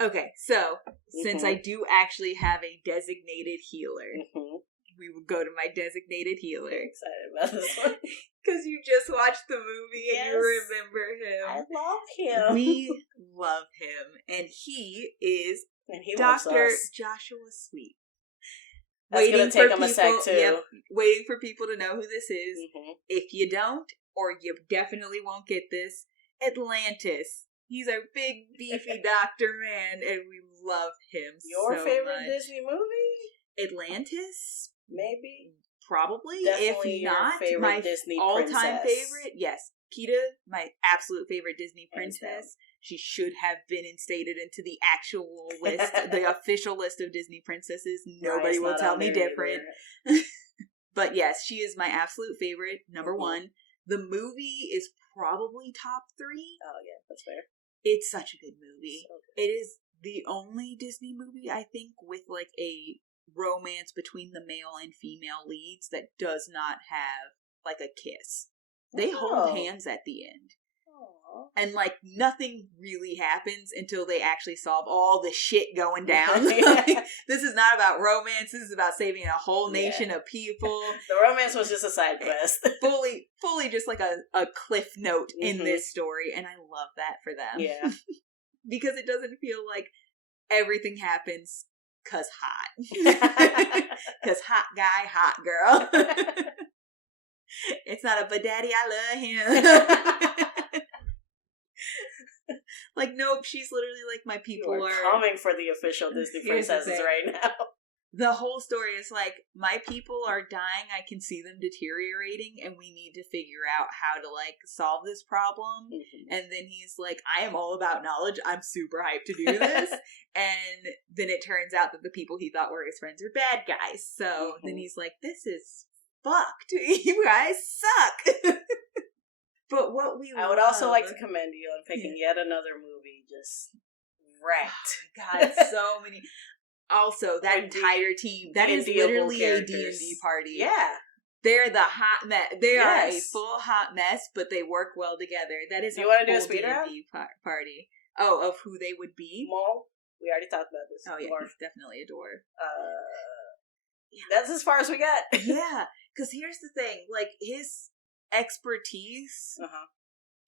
Okay, so since I do actually have a designated healer, we will go to my designated healer. I'm excited about this one. Because you just watched the movie and you remember him. I love him. We love him. And he is Dr. Joshua Sweet. That's going to take him a sec, too. Yep, waiting for people to know who this is. If you don't, or you definitely won't get this, Atlantis. He's our big, beefy doctor man, and we love him Your so favorite much. Disney movie? Atlantis? Maybe. Probably. Definitely if not, favorite my Disney all-time princess. favorite. Yes. Kida, my absolute favorite Disney princess. She should have been instated into the actual list, the official list of Disney princesses. Nobody will tell me different. But yes, she is my absolute favorite. Number one. The movie is probably top 3. Oh, yeah, that's fair. It's such a good movie. So good. It is the only Disney movie, I think, with like a romance between the male and female leads that does not have like a kiss. They hold hands at the end. And like nothing really happens until they actually solve all the shit going down. Like, this is not about romance. This is about saving a whole nation of people. The romance was just a side quest. fully just like a cliff note in this story. And I love that for them. Yeah. Because it doesn't feel like everything happens cause hot. Cause hot guy, hot girl. It's not a but daddy, I love him. Like, nope, she's literally like, my people are coming for the official Disney princesses right now. The whole story is like, my people are dying, I can see them deteriorating, and we need to figure out how to like solve this problem. And then he's like, I am all about knowledge, I'm super hyped to do this. And then it turns out that the people he thought were his friends are bad guys. So then he's like, this is fucked. You guys suck. But what I would also like to commend you on picking yet another movie just wrecked. God, so many. Also, that entire team, that is literally a D&D party. Yeah. They're the hot mess. They are a full hot mess, but they work well together. That is a full D&D party. Oh, of who they would be? Maul. We already talked about this. Oh, yeah, he's definitely a dwarf. That's as far as we got. Yeah, because here's the thing. Like, his expertise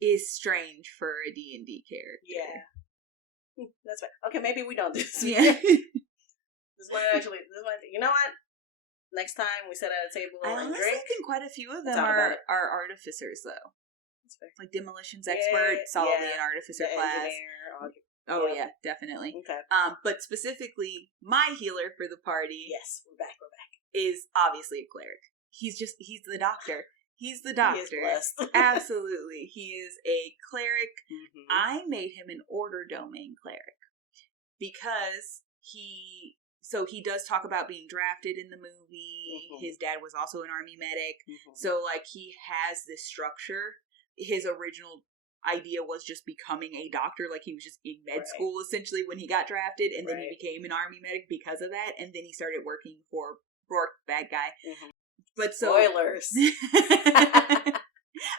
is strange for a D&D character. Yeah. That's right. Okay, maybe we don't do this. Yeah. You know what? Next time we sit at a table and drink. I think quite a few of them are artificers, though. That's fair. Like demolitions expert, solidly an artificer class. Yeah, definitely. Okay. But specifically, my healer for the party. Yes, we're back. Is obviously a cleric. He's the doctor. He's the doctor. He is blessed. Absolutely. He is a cleric. Mm-hmm. I made him an order domain cleric because he does talk about being drafted in the movie. Mm-hmm. His dad was also an army medic. Mm-hmm. So, like, he has this structure. His original idea was just becoming a doctor. Like, he was just in med school, essentially, when he got drafted. And then he became an army medic because of that. And then he started working for Rourke, bad guy. Mm-hmm. But so... Spoilers.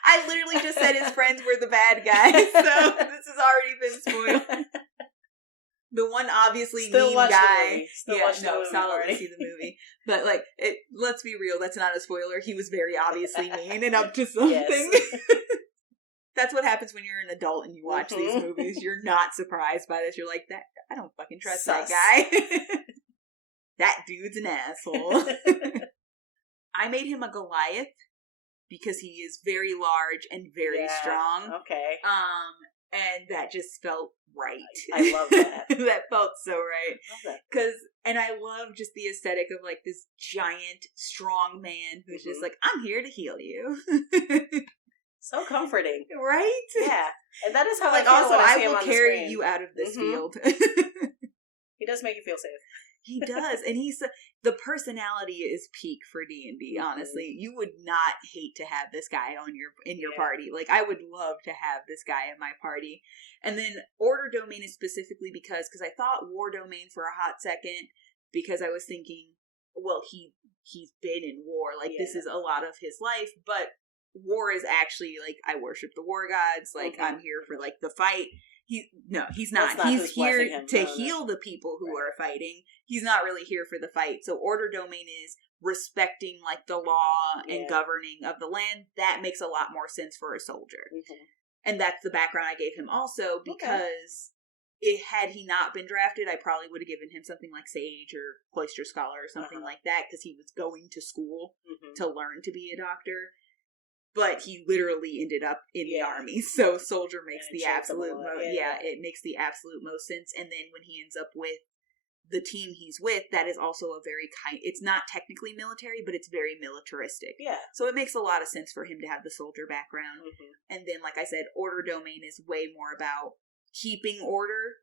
I literally just said his friends were the bad guys. So, this has already been spoiled. The one obviously mean guy. Solidly see the movie. But, like, let's be real, that's not a spoiler. He was very obviously mean and up to something. Yes. That's what happens when you're an adult and you watch these movies. You're not surprised by this. You're like, I don't fucking trust that guy. That dude's an asshole. I made him a Goliath because he is very large and very strong. Okay. And that just felt right. I love that. That felt so right. I love that. And I love just the aesthetic of, like, this giant, strong man who's just like, I'm here to heal you. So comforting. Right? Yeah. And that is how, like, I will carry you out of this field. He does make you feel safe. He does. And the personality is peak for D&D, honestly. You would not hate to have this guy in your party. Like, I would love to have this guy in my party. And then Order Domain is specifically because I thought War Domain for a hot second, because I was thinking, well, he's been in war. Like, this is a lot of his life, but war is actually, like, I worship the war gods. Like, I'm here for, like, the fight. He's not. He's here to heal the people who are fighting. He's not really here for the fight. So Order Domain is respecting, like, the law and governing of the land. That makes a lot more sense for a soldier. Mm-hmm. And that's the background I gave him also, because had he not been drafted, I probably would have given him something like Sage or Cloister Scholar or something like that, because he was going to school to learn to be a doctor. But he literally ended up in the army, so soldier makes the absolute it makes the absolute most sense. And then when he ends up with the team he's with, that is also a very it's not technically military, but it's very militaristic. Yeah. So it makes a lot of sense for him to have the soldier background. Mm-hmm. And then, like I said, Order Domain is way more about keeping order,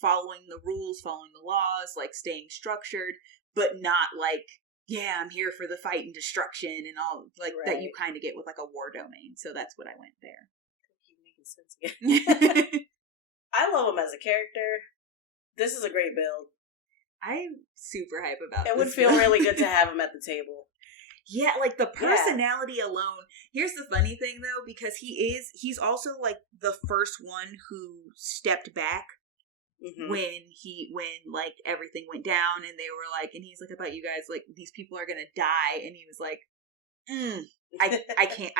following the rules, following the laws, like staying structured, but not like, yeah, I'm here for the fight and destruction and all, like, that you kind of get with, like, a War Domain. So that's what I went there. Keep making sense again. I love him as a character. This is a great build. I'm super hype about this. It would feel really good to have him at the table. Yeah, like, the personality alone. Here's the funny thing, though, because he's also, like, the first one who stepped back. Mm-hmm. When like everything went down and they were like, and he's like, I thought you guys, like, these people are gonna die, and he was like, I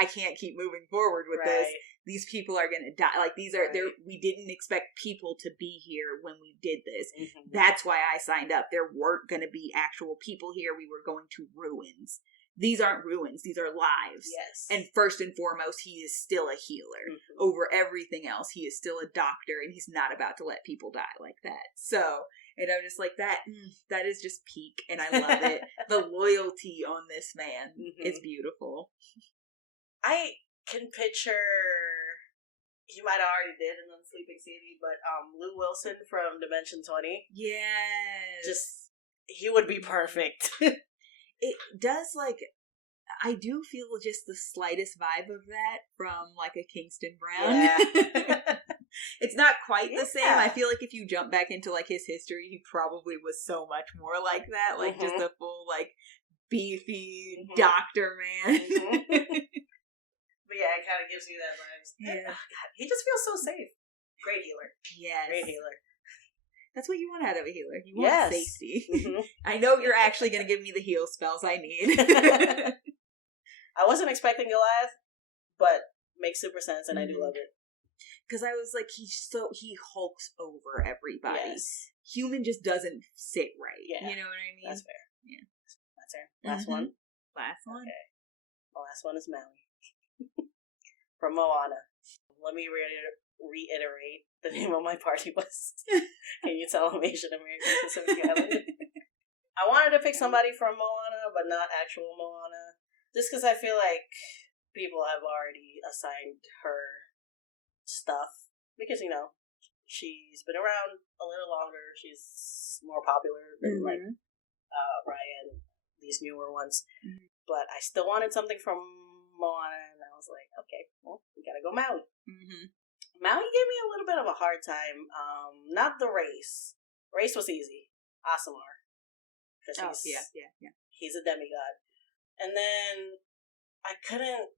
can't keep moving forward with this. These people are gonna die. Like, these are we didn't expect people to be here when we did this. Mm-hmm. That's why I signed up. There weren't gonna be actual people here. We were going to ruins. These aren't ruins. These are lives. Yes. And first and foremost, he is still a healer. Mm-hmm. Over everything else, he is still a doctor, and he's not about to let people die like that. So, and I'm just like, that is just peak, and I love it. The loyalty on this man is beautiful. I can picture, he might have already did in Unsleeping City, but Lou Wilson from Dimension 20. Yes. He would be perfect. It does, like, I do feel just the slightest vibe of that from, like, a Kingston Brown. Yeah. It's not quite the same. I feel like if you jump back into, like, his history, he probably was so much more like that. Like, just a full, like, beefy doctor man. But yeah, it kind of gives you that vibes. Yeah. Oh, God, he just feels so safe. Great healer. Yes. Great healer. That's what you want out of a healer. You want safety. Mm-hmm. I know you're actually going to give me the heal spells I need. I wasn't expecting Goliath, but makes super sense, and I do love it. Because I was like, he hulks over everybody. Yes. Human just doesn't sit right. Yeah. You know what I mean? That's fair. Yeah. That's fair. Last one? Last one. Okay. The last one is Maui. From Moana. Let me reiterate the name of my party was. Can you tell I'm Asian American Pacific Islander? I wanted to pick somebody from Moana, but not actual Moana. Just because I feel like people have already assigned her stuff. Because, you know, she's been around a little longer. She's more popular than, like, Ryan, these newer ones. But I still wanted something from Moana, and I was like, okay, well, we gotta go Maui. Maui gave me a little bit of a hard time. Not the race. Race was easy. Asamar. Because he's a demigod. And then I couldn't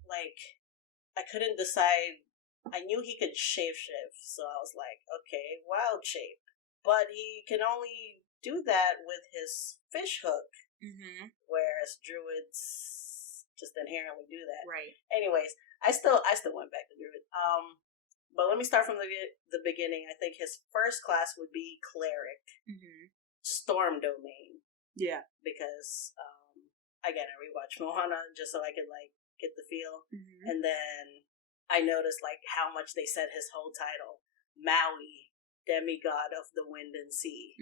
decide. I knew he could shapeshift, so I was like, okay, wild shape. But he can only do that with his fish hook. Whereas druids just inherently do that. Right. Anyways, I still went back to druid. But let me start from the beginning. I think his first class would be cleric, storm domain. Yeah. Because again, I rewatched Moana just so I could like get the feel, and then I noticed like how much they said his whole title: Maui, demigod of the wind and sea,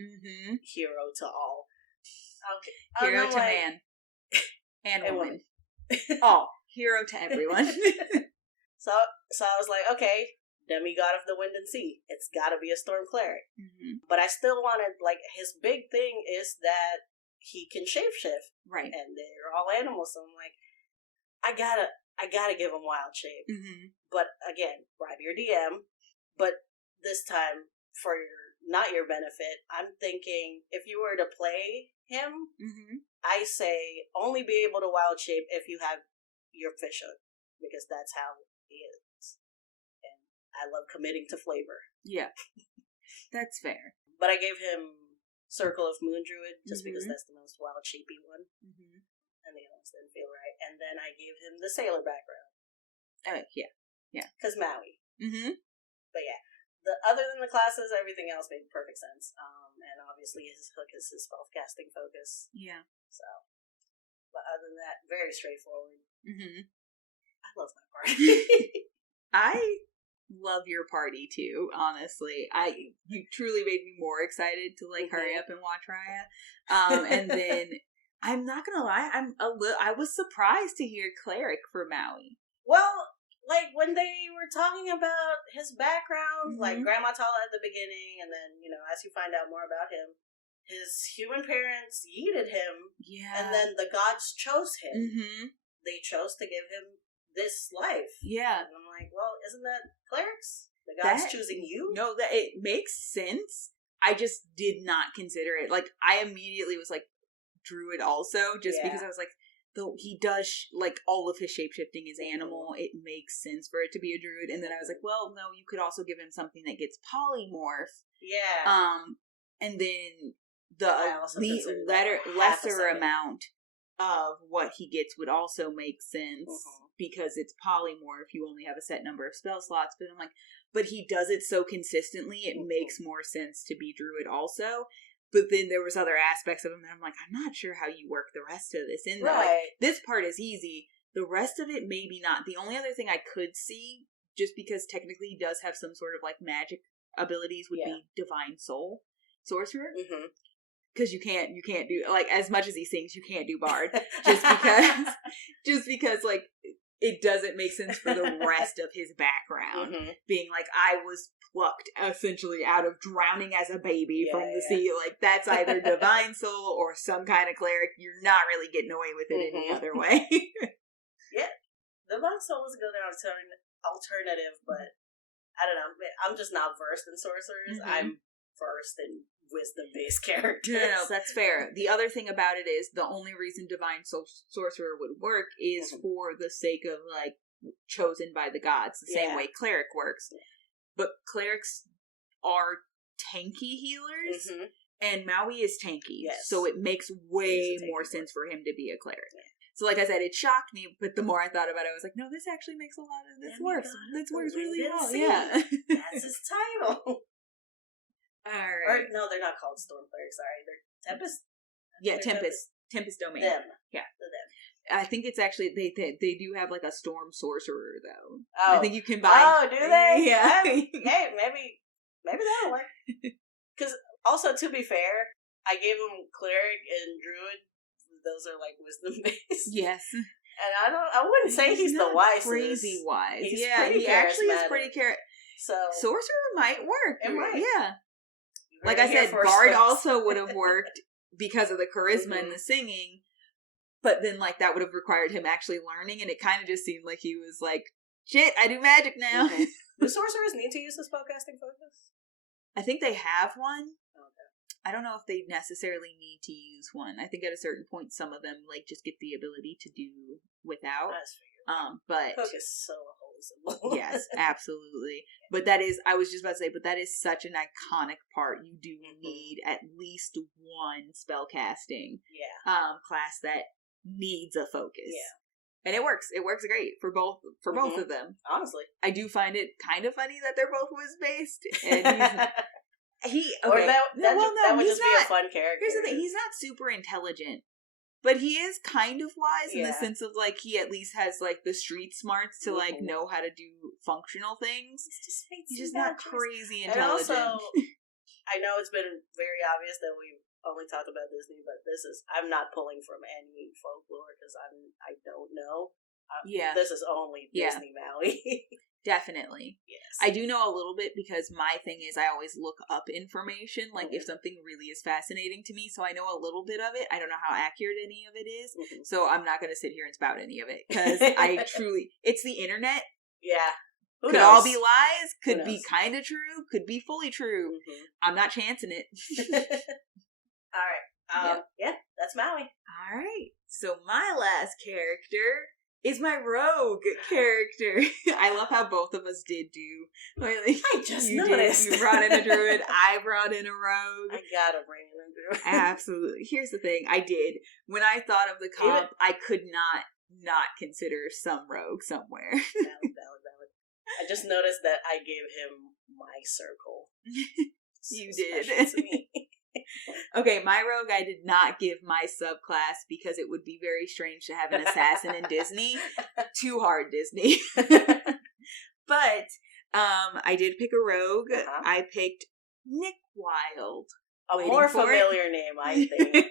hero to all. Okay. Hero to man and woman. All. Hero to everyone. So I was like, okay, demigod of the wind and sea. It's got to be a storm cleric. But I still wanted, like, his big thing is that he can shapeshift. Right. And they're all animals. So I'm like, I gotta give him wild shape. But again, bribe your DM. But this time, for not your benefit, I'm thinking if you were to play him, I say only be able to wild shape if you have your fish hook, because that's how he is. And I love committing to flavor. Yeah. That's fair. But I gave him Circle of Moon Druid just because that's the most wild shapey one. And the other ones didn't feel right. And then I gave him the sailor background. Yeah. Because Maui. But yeah. Other than the classes, everything else made perfect sense. And obviously his hook is his spellcasting focus. Yeah. So, but other than that, very straightforward. I love my party. I love your party too, honestly. You truly made me more excited to like hurry up and watch Raya. And then I'm not gonna lie, I was surprised to hear cleric for Maui. Well, like, when they were talking about his background, like, Grandma Tala at the beginning, and then, you know, as you find out more about him, his human parents yeeted him, and then the gods chose him. They chose to give him this life. Yeah. And I'm like, well, isn't that clerics? The gods choosing you? No, that it makes sense. I just did not consider it. Like, I immediately was like, druid also, just because I was like, though he does, like, all of his shapeshifting is animal, it makes sense for it to be a druid. And then I was like, well, no, you could also give him something that gets polymorph. Yeah. And then the lesser amount of what he gets would also make sense because it's polymorph. You only have a set number of spell slots. But I'm like, but he does it so consistently, it makes more sense to be druid also. But then there was other aspects of him that I'm like, I'm not sure how you work the rest of this in there. Right. Like, this part is easy. The rest of it, maybe not. The only other thing I could see, just because technically he does have some sort of like magic abilities, would be Divine Soul Sorcerer. Because you can't do, like, as much as he sings, you can't do Bard. just because like it doesn't make sense for the rest of his background. Being like, I was plucked essentially out of drowning as a baby from the sea. Like, that's either Divine Soul or some kind of cleric. You're not really getting away with it any other way. Yeah, the Monsoul was a good alternative, but I don't know. I'm just not versed in sorcerers. I'm versed in wisdom-based characters. No, that's fair. The other thing about it is the only reason Divine Sorcerer would work is for the sake of, like, chosen by the gods, the same way Cleric works. Yeah. But clerics are tanky healers, and Maui is tanky, so it makes way more sense for him to be a cleric. Yeah. So, like I said, it shocked me, but the more I thought about it, I was like, no, this actually makes a lot of this works. This works really well. Yeah. That's his title. Alright. Or, no, they're not called Storm Clerics, sorry. They're Tempest. Yeah, Tempest Domain. Them. Yeah. Them. I think it's actually, they do have, like, a Storm Sorcerer, though. Oh. I think you can buy... Oh, do they? Yeah. Hey, maybe that'll work. Because, also, to be fair, I gave them Cleric and Druid. Those are, like, wisdom-based. Yes. And I wouldn't say he's the wisest. Crazy wise. He's he actually is pretty So Sorcerer might work. It might. Yeah. Like I said, Bard also would have worked because of the charisma and the singing, but then, like, that would have required him actually learning, and it kind of just seemed like he was like, shit, I do magic now. Do sorcerers need to use the spellcasting focus? I think they have one. Okay. I don't know if they necessarily need to use one. I think at a certain point, some of them, like, just get the ability to do without. But focus is so holy symbol. Yes, absolutely. But that is, I was just about to say, but that is such an iconic part. You do need at least one spellcasting class that needs a focus. Yeah. And it works. It works great for both of them. Honestly. I do find it kind of funny that they're both whiz-based. And that would just be a fun character. Here's the thing. He's not super intelligent. But he is kind of wise in the sense of, like, he at least has, like, the street smarts to, like, know how to do functional things. He's just not crazy intelligent. And also, I know it's been very obvious that we've only talked about Disney, but I'm not pulling from any folklore because I don't know. This is only Disney Maui. Definitely. Yes. I do know a little bit because my thing is I always look up information, like if something really is fascinating to me, so I know a little bit of it. I don't know how accurate any of it is, so I'm not going to sit here and spout any of it, because I truly, it's the internet. Yeah. Could all be lies, could be kind of true, could be fully true. I'm not chancing it. Alright. Yeah, that's Maui. Alright. So my last character is my rogue character. I love how both of us did do. I just noticed. You brought in a druid. I brought in a rogue. I gotta bring in a druid. Absolutely. Here's the thing. I did. When I thought of the comp, I could not consider some rogue somewhere. Valid. I just noticed that I gave him my circle. You did. To me. Okay, my rogue I did not give my subclass because it would be very strange to have an assassin in Disney. Too hard, Disney. But I did pick a rogue. I picked Nick Wild. A more familiar name, I think.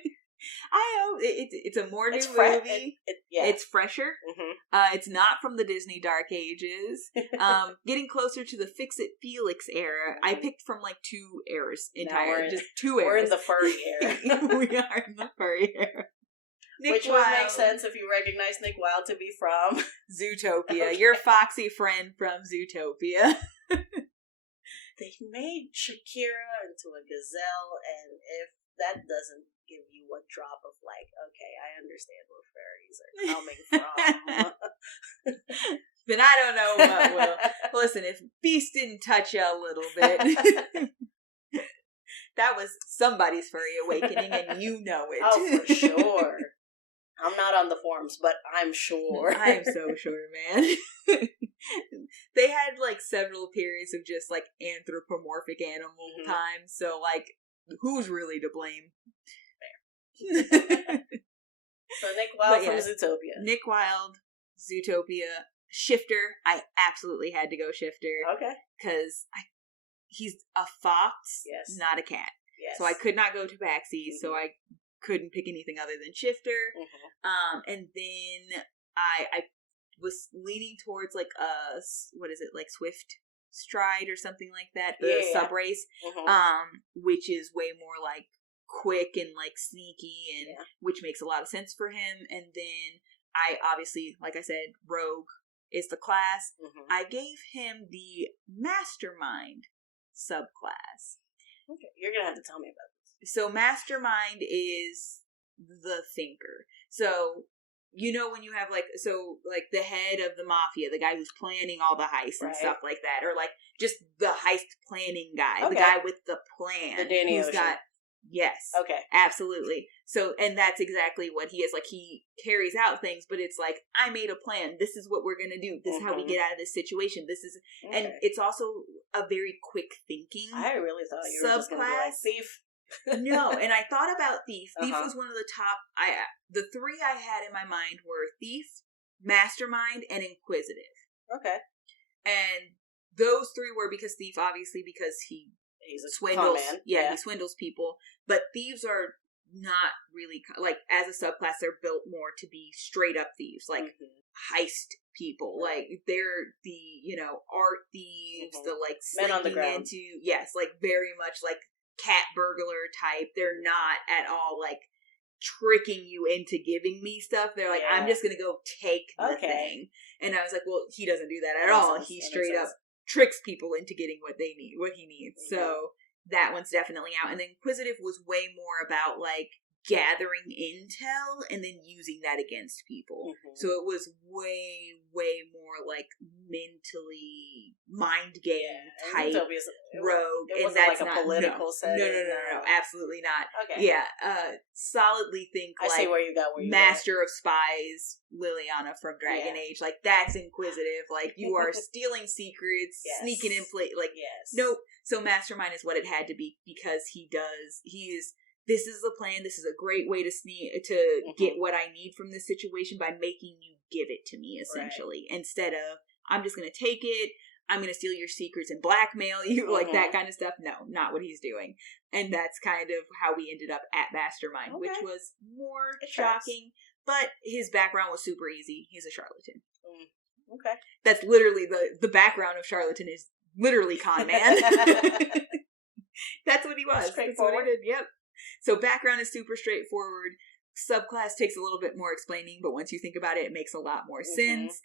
I know it's a more new movie. It's fresher. It's not from the Disney Dark Ages. Getting closer to the Fix-It Felix era. I picked from like two eras entirely, just two eras. We're in the furry era. We are in the furry era. Which would make sense if you recognize Nick Wild to be from Zootopia. Your foxy friend from Zootopia. They made Shakira into a gazelle, and if that doesn't give you a drop of like, okay, I understand where fairies are coming from. Then I don't know what will. Listen, if Beast didn't touch you a little bit, that was somebody's furry awakening, and you know it. Oh, for sure. I'm not on the forums, but I'm sure. I'm so sure, man. They had like several periods of just like anthropomorphic animal times, so like, who's really to blame? So Nick Wild from Zootopia. Nick Wild, Zootopia, Shifter. I absolutely had to go Shifter. Okay. Because he's a fox, not a cat. Yes. So I could not go Tabaxi, so I couldn't pick anything other than Shifter. And then I was leaning towards like what is it, like Swift Stride or something like that, the sub race, which is way more like quick and like sneaky, and which makes a lot of sense for him. And then I obviously, like I said, rogue is the class. Mm-hmm. I gave him the mastermind subclass. Okay, you're gonna have to tell me about this. So mastermind is the thinker. So you know when you have like the head of the mafia, the guy who's planning all the heists and stuff like that, or like just the heist planning guy, the guy with the plan, the Danny Ocean. Yes. Okay. Absolutely. So, and that's exactly what he is. Like, he carries out things, but it's like, I made a plan. This is what we're going to do. This is how we get out of this situation. This is, and it's also a very quick thinking. I really thought you were just going to be like, thief. No, and I thought about thief. Thief was one of the top, the three I had in my mind were thief, mastermind, and inquisitive. Okay. And those three were because thief, obviously, because he's a swindles. Yeah, he swindles people. But thieves are not really, like, as a subclass, they're built more to be straight up thieves, like heist people. Like, they're the, art thieves, the, like, slinking into, like, very much like cat burglar type. They're not at all, like, tricking you into giving me stuff. They're like, I'm just gonna go take the thing. And I was like, well, he doesn't do that at all. He straight up tricks people into getting what they need, what he needs. So that one's definitely out. And then Inquisitive was way more about like gathering intel and then using that against people. So it was way, way more like mentally mind game type rogue. It wasn't like a political setting. No, absolutely not. Okay. Yeah, solidly think I see where you got Master of Spies, Liliana from Dragon Age. Like, that's Inquisitive. Like, you are stealing secrets, sneaking in nope. So Mastermind is what it had to be because this is the plan. This is a great way to get what I need from this situation by making you give it to me, essentially. Instead of, I'm just going to take it, I'm going to steal your secrets and blackmail you, like that kind of stuff. No, not what he's doing. And that's kind of how we ended up at Mastermind, which was more shocking. But his background was super easy. He's a charlatan. Okay. That's literally the background of charlatan is literally con man. That's what he was. That's what he did. Yep. So background is super straightforward. Subclass takes a little bit more explaining, but once you think about it, it makes a lot more sense.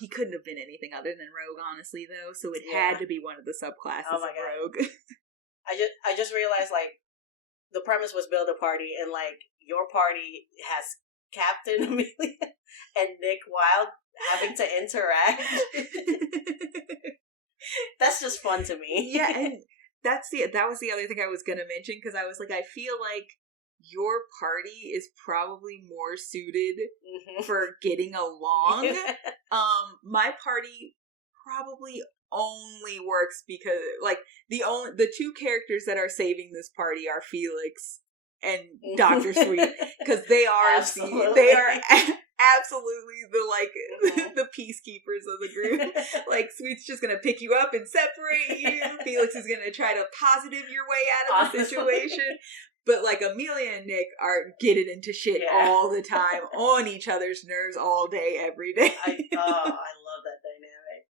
He couldn't have been anything other than rogue, honestly, though. So it had to be one of the subclasses of rogue. I just realized, like, the premise was build a party, and like your party has Captain Amelia and Nick Wilde having to interact. That's just fun to me. Yeah, and that was the other thing I was gonna mention, because I was like, I feel like your party is probably more suited for getting along. My party probably only works because, like, the two characters that are saving this party are Felix and Dr. Sweet, because they are absolutely the, like, the peacekeepers of the group. Like, Sweet's just gonna pick you up and separate you. Felix is gonna try to positive your way out of the situation. But, like, Amelia and Nick are getting into shit all the time, on each other's nerves all day, every day. I love that dynamic.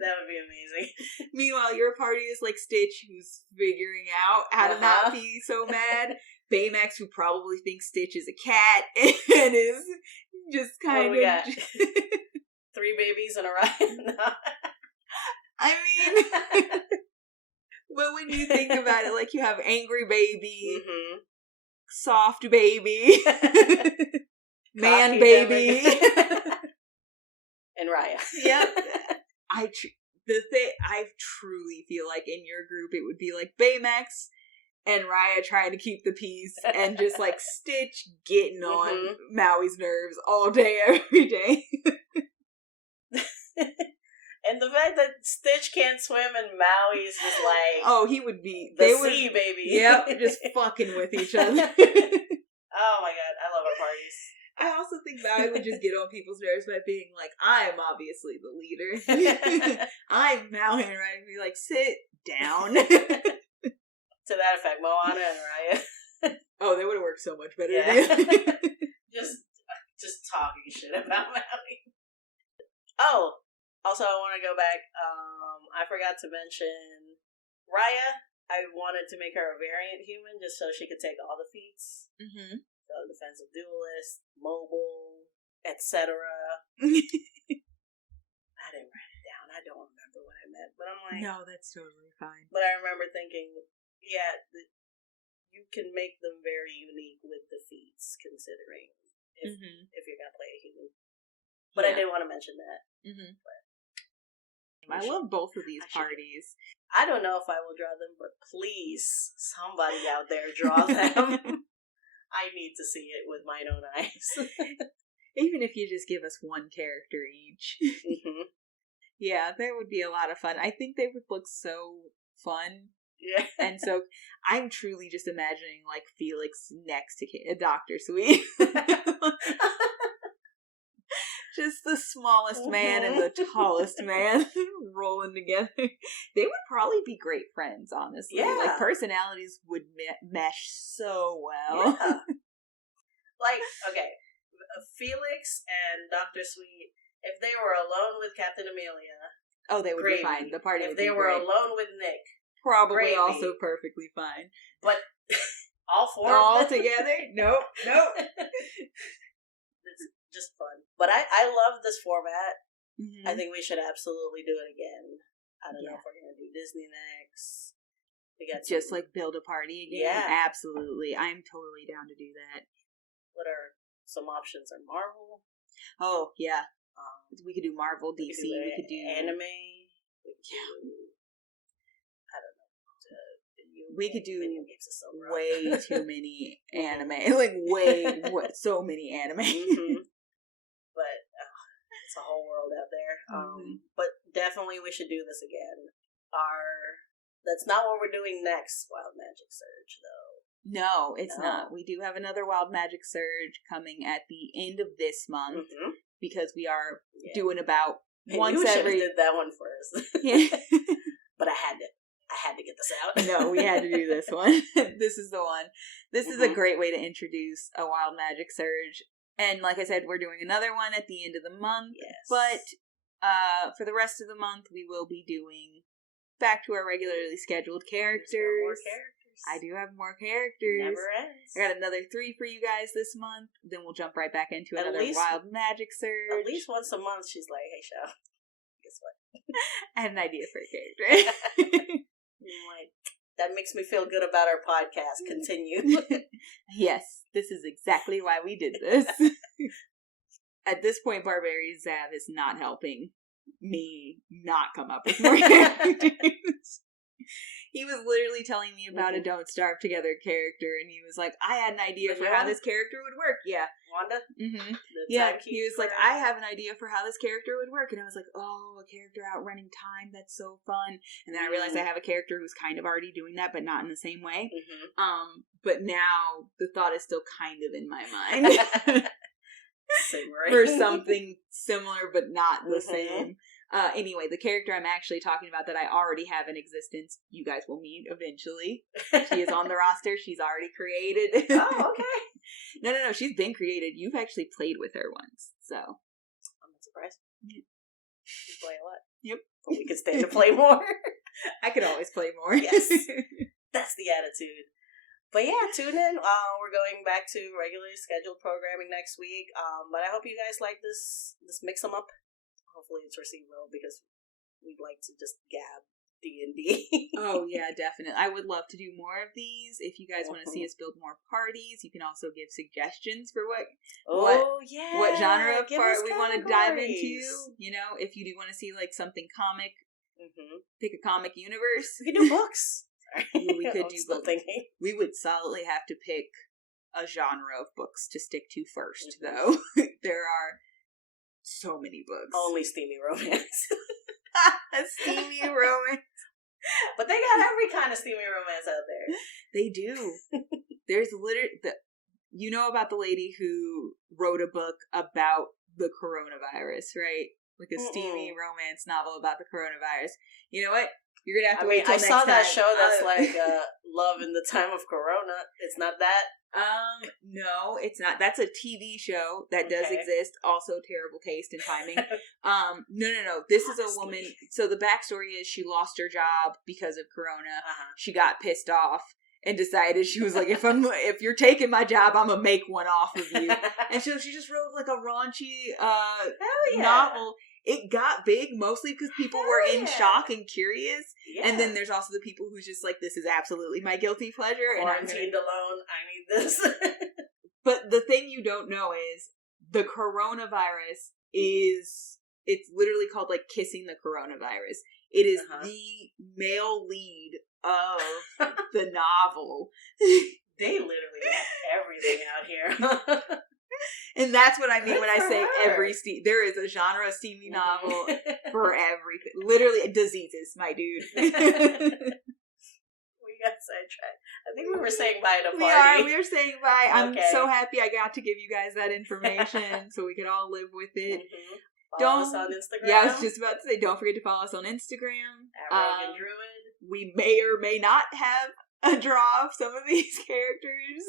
That would be amazing. Meanwhile, your party is like Stitch, who's figuring out how to not be so mad. Baymax, who probably thinks Stitch is a cat and is just kind of... 3 babies in a row. I mean... But when you think about it, like, you have angry baby, soft baby, man baby, and Raya. Yep. I truly feel like in your group it would be like Baymax and Raya trying to keep the peace, and just like Stitch getting on Maui's nerves all day, every day. And the fact that Stitch can't swim and Maui's just like... Oh, he would be... sea baby. Yep, just fucking with each other. Oh my god, I love our parties. I also think Maui would just get on people's nerves by being like, I'm obviously the leader. I'm Maui, and Raya would be like, sit down. To that effect, Moana and Raya. Oh, they would have worked so much better. Yeah. just talking shit about Maui. Oh, also, I want to go back. I forgot to mention Raya. I wanted to make her a variant human just so she could take all the feats. So the offensive duelist, mobile, etc. I didn't write it down. I don't remember what I meant, but I'm like, no, that's totally fine. But I remember thinking, you can make them very unique with the feats, considering if you're gonna play a human. But I did want to mention that. But I love both of these parties. I don't know if I will draw them, but please, somebody out there draw them. I need to see it with my own eyes. Even if you just give us one character each. Yeah, that would be a lot of fun. I think they would look so fun. Yeah. And so I'm truly just imagining like Felix next to Dr. Sweet. Just the smallest man and the tallest man rolling together. They would probably be great friends, honestly. Yeah. Like, personalities would mesh so well. Yeah. Like, okay, Felix and Dr. Sweet, if they were alone with Captain Amelia... Oh, they would be fine. The party would be great. If they were alone with Nick... Probably also perfectly fine. But all four all together? Nope. It's just fun. But I love this format. I think we should absolutely do it again. I don't know if we're going to do Disney next. We got just like build a party again? Yeah. Absolutely. I'm totally down to do that. What are some options? Are Marvel? Oh, yeah. We could do Marvel, DC. We could do anime. We could do... I don't know. We could do so way too many anime. Like, so many anime. But it's a whole world out there. But definitely we should do this again. That's not what we're doing next, Wild Magic Surge, though. No, it's not. We do have another Wild Magic Surge coming at the end of this month because we are doing about once every... did that one first. Yeah. But I had to get this out. No, we had to do this one. This is the one. This is a great way to introduce a Wild Magic Surge. And like I said, we're doing another one at the end of the month. Yes. But for the rest of the month, we will be doing back to our regularly scheduled characters. More characters. I do have more characters. Never ends. I got another 3 for you guys this month. Then we'll jump right back into another Wild Magic Surge. At least once a month, she's like, "Hey, Shao, guess what? I had an idea for a character." Like, that makes me feel good about our podcast. Continue. Yes, this is exactly why we did this. At this point, Barbarian Zav is not helping me not come up with more characters. He was literally telling me about a Don't Starve Together character, and he was like, I had an idea for how this character would work. Yeah. Wanda? Yeah, he was like, I have an idea for how this character would work. And I was like, oh, a character outrunning time, that's so fun. And then I realized I have a character who's kind of already doing that, but not in the same way. But now the thought is still kind of in my mind. For something similar, but not the same. Anyway, the character I'm actually talking about that I already have in existence, you guys will meet eventually. She is on the roster. She's already created. Oh, okay. No. She's been created. You've actually played with her once, so. I'm not surprised. Yeah. You play a lot. Yep. We can stay to play more. I could always play more. Yes. That's the attitude. But yeah, tune in. We're going back to regularly scheduled programming next week. But I hope you guys like this mix 'em up. Hopefully it's received well, because we'd like to just gab D&D. Oh yeah, definitely. I would love to do more of these. If you guys want to see us build more parties, you can also give suggestions for what genre of part we want to dive into. You know, if you do want to see like something comic, pick a comic universe. We can do books. We could do books. We would solidly have to pick a genre of books to stick to first, though. There are so many books. Only steamy romance. Steamy romance. But they got every kind of steamy romance out there. They do. There's literally... You know about the lady who wrote a book about the coronavirus, right? Like a steamy romance novel about the coronavirus. You know what? You're going to have to wait till next time. I saw that show that's like Love in the Time of Corona. It's not that? No, it's not. That's a TV show that does exist. Also terrible taste and timing. No. This is a woman. So the backstory is she lost her job because of Corona. She got pissed off and decided she was like, if you're taking my job, I'm gonna make one off of you. And so she just wrote like a raunchy novel. It got big mostly because people were in shock and curious. Yeah. And then there's also the people who's just like, this is absolutely my guilty pleasure. Quarantined alone, I need this. But the thing you don't know is the coronavirus it's literally called like Kissing the Coronavirus. It is the male lead of the novel. They literally have everything out here. And that's what I mean when I say there is a genre of steamy novel for everything. Literally, diseases, my dude. We got sidetracked. I think we were saying bye to party. We are saying bye. I'm so happy I got to give you guys that information so we could all live with it. Follow us on Instagram. Yeah, I was just about to say, don't forget to follow us on Instagram. At Rogan Druid. We may or may not have a draw of some of these characters.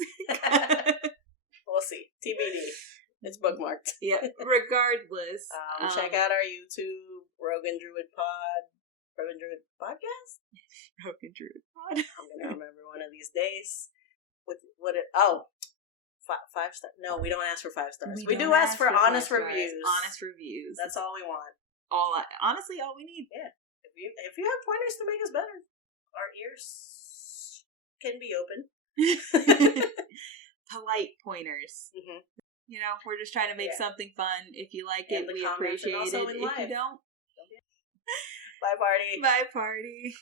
We'll see. TBD. It's bookmarked. Yep. Regardless. Check out our YouTube, Rogan Druid Pod. Rogan Druid Podcast? Rogan Druid Pod. I'm going to remember one of these days. 5 stars. No, we don't ask for 5 stars. We do ask for honest reviews. Honest reviews. That's all we want. Honestly, all we need. Yeah. If you have pointers to make us better, our ears can be open. Polite pointers. Mm-hmm. You know, we're just trying to make something fun. If you like it, we appreciate it. If you don't, bye, party. Bye, party.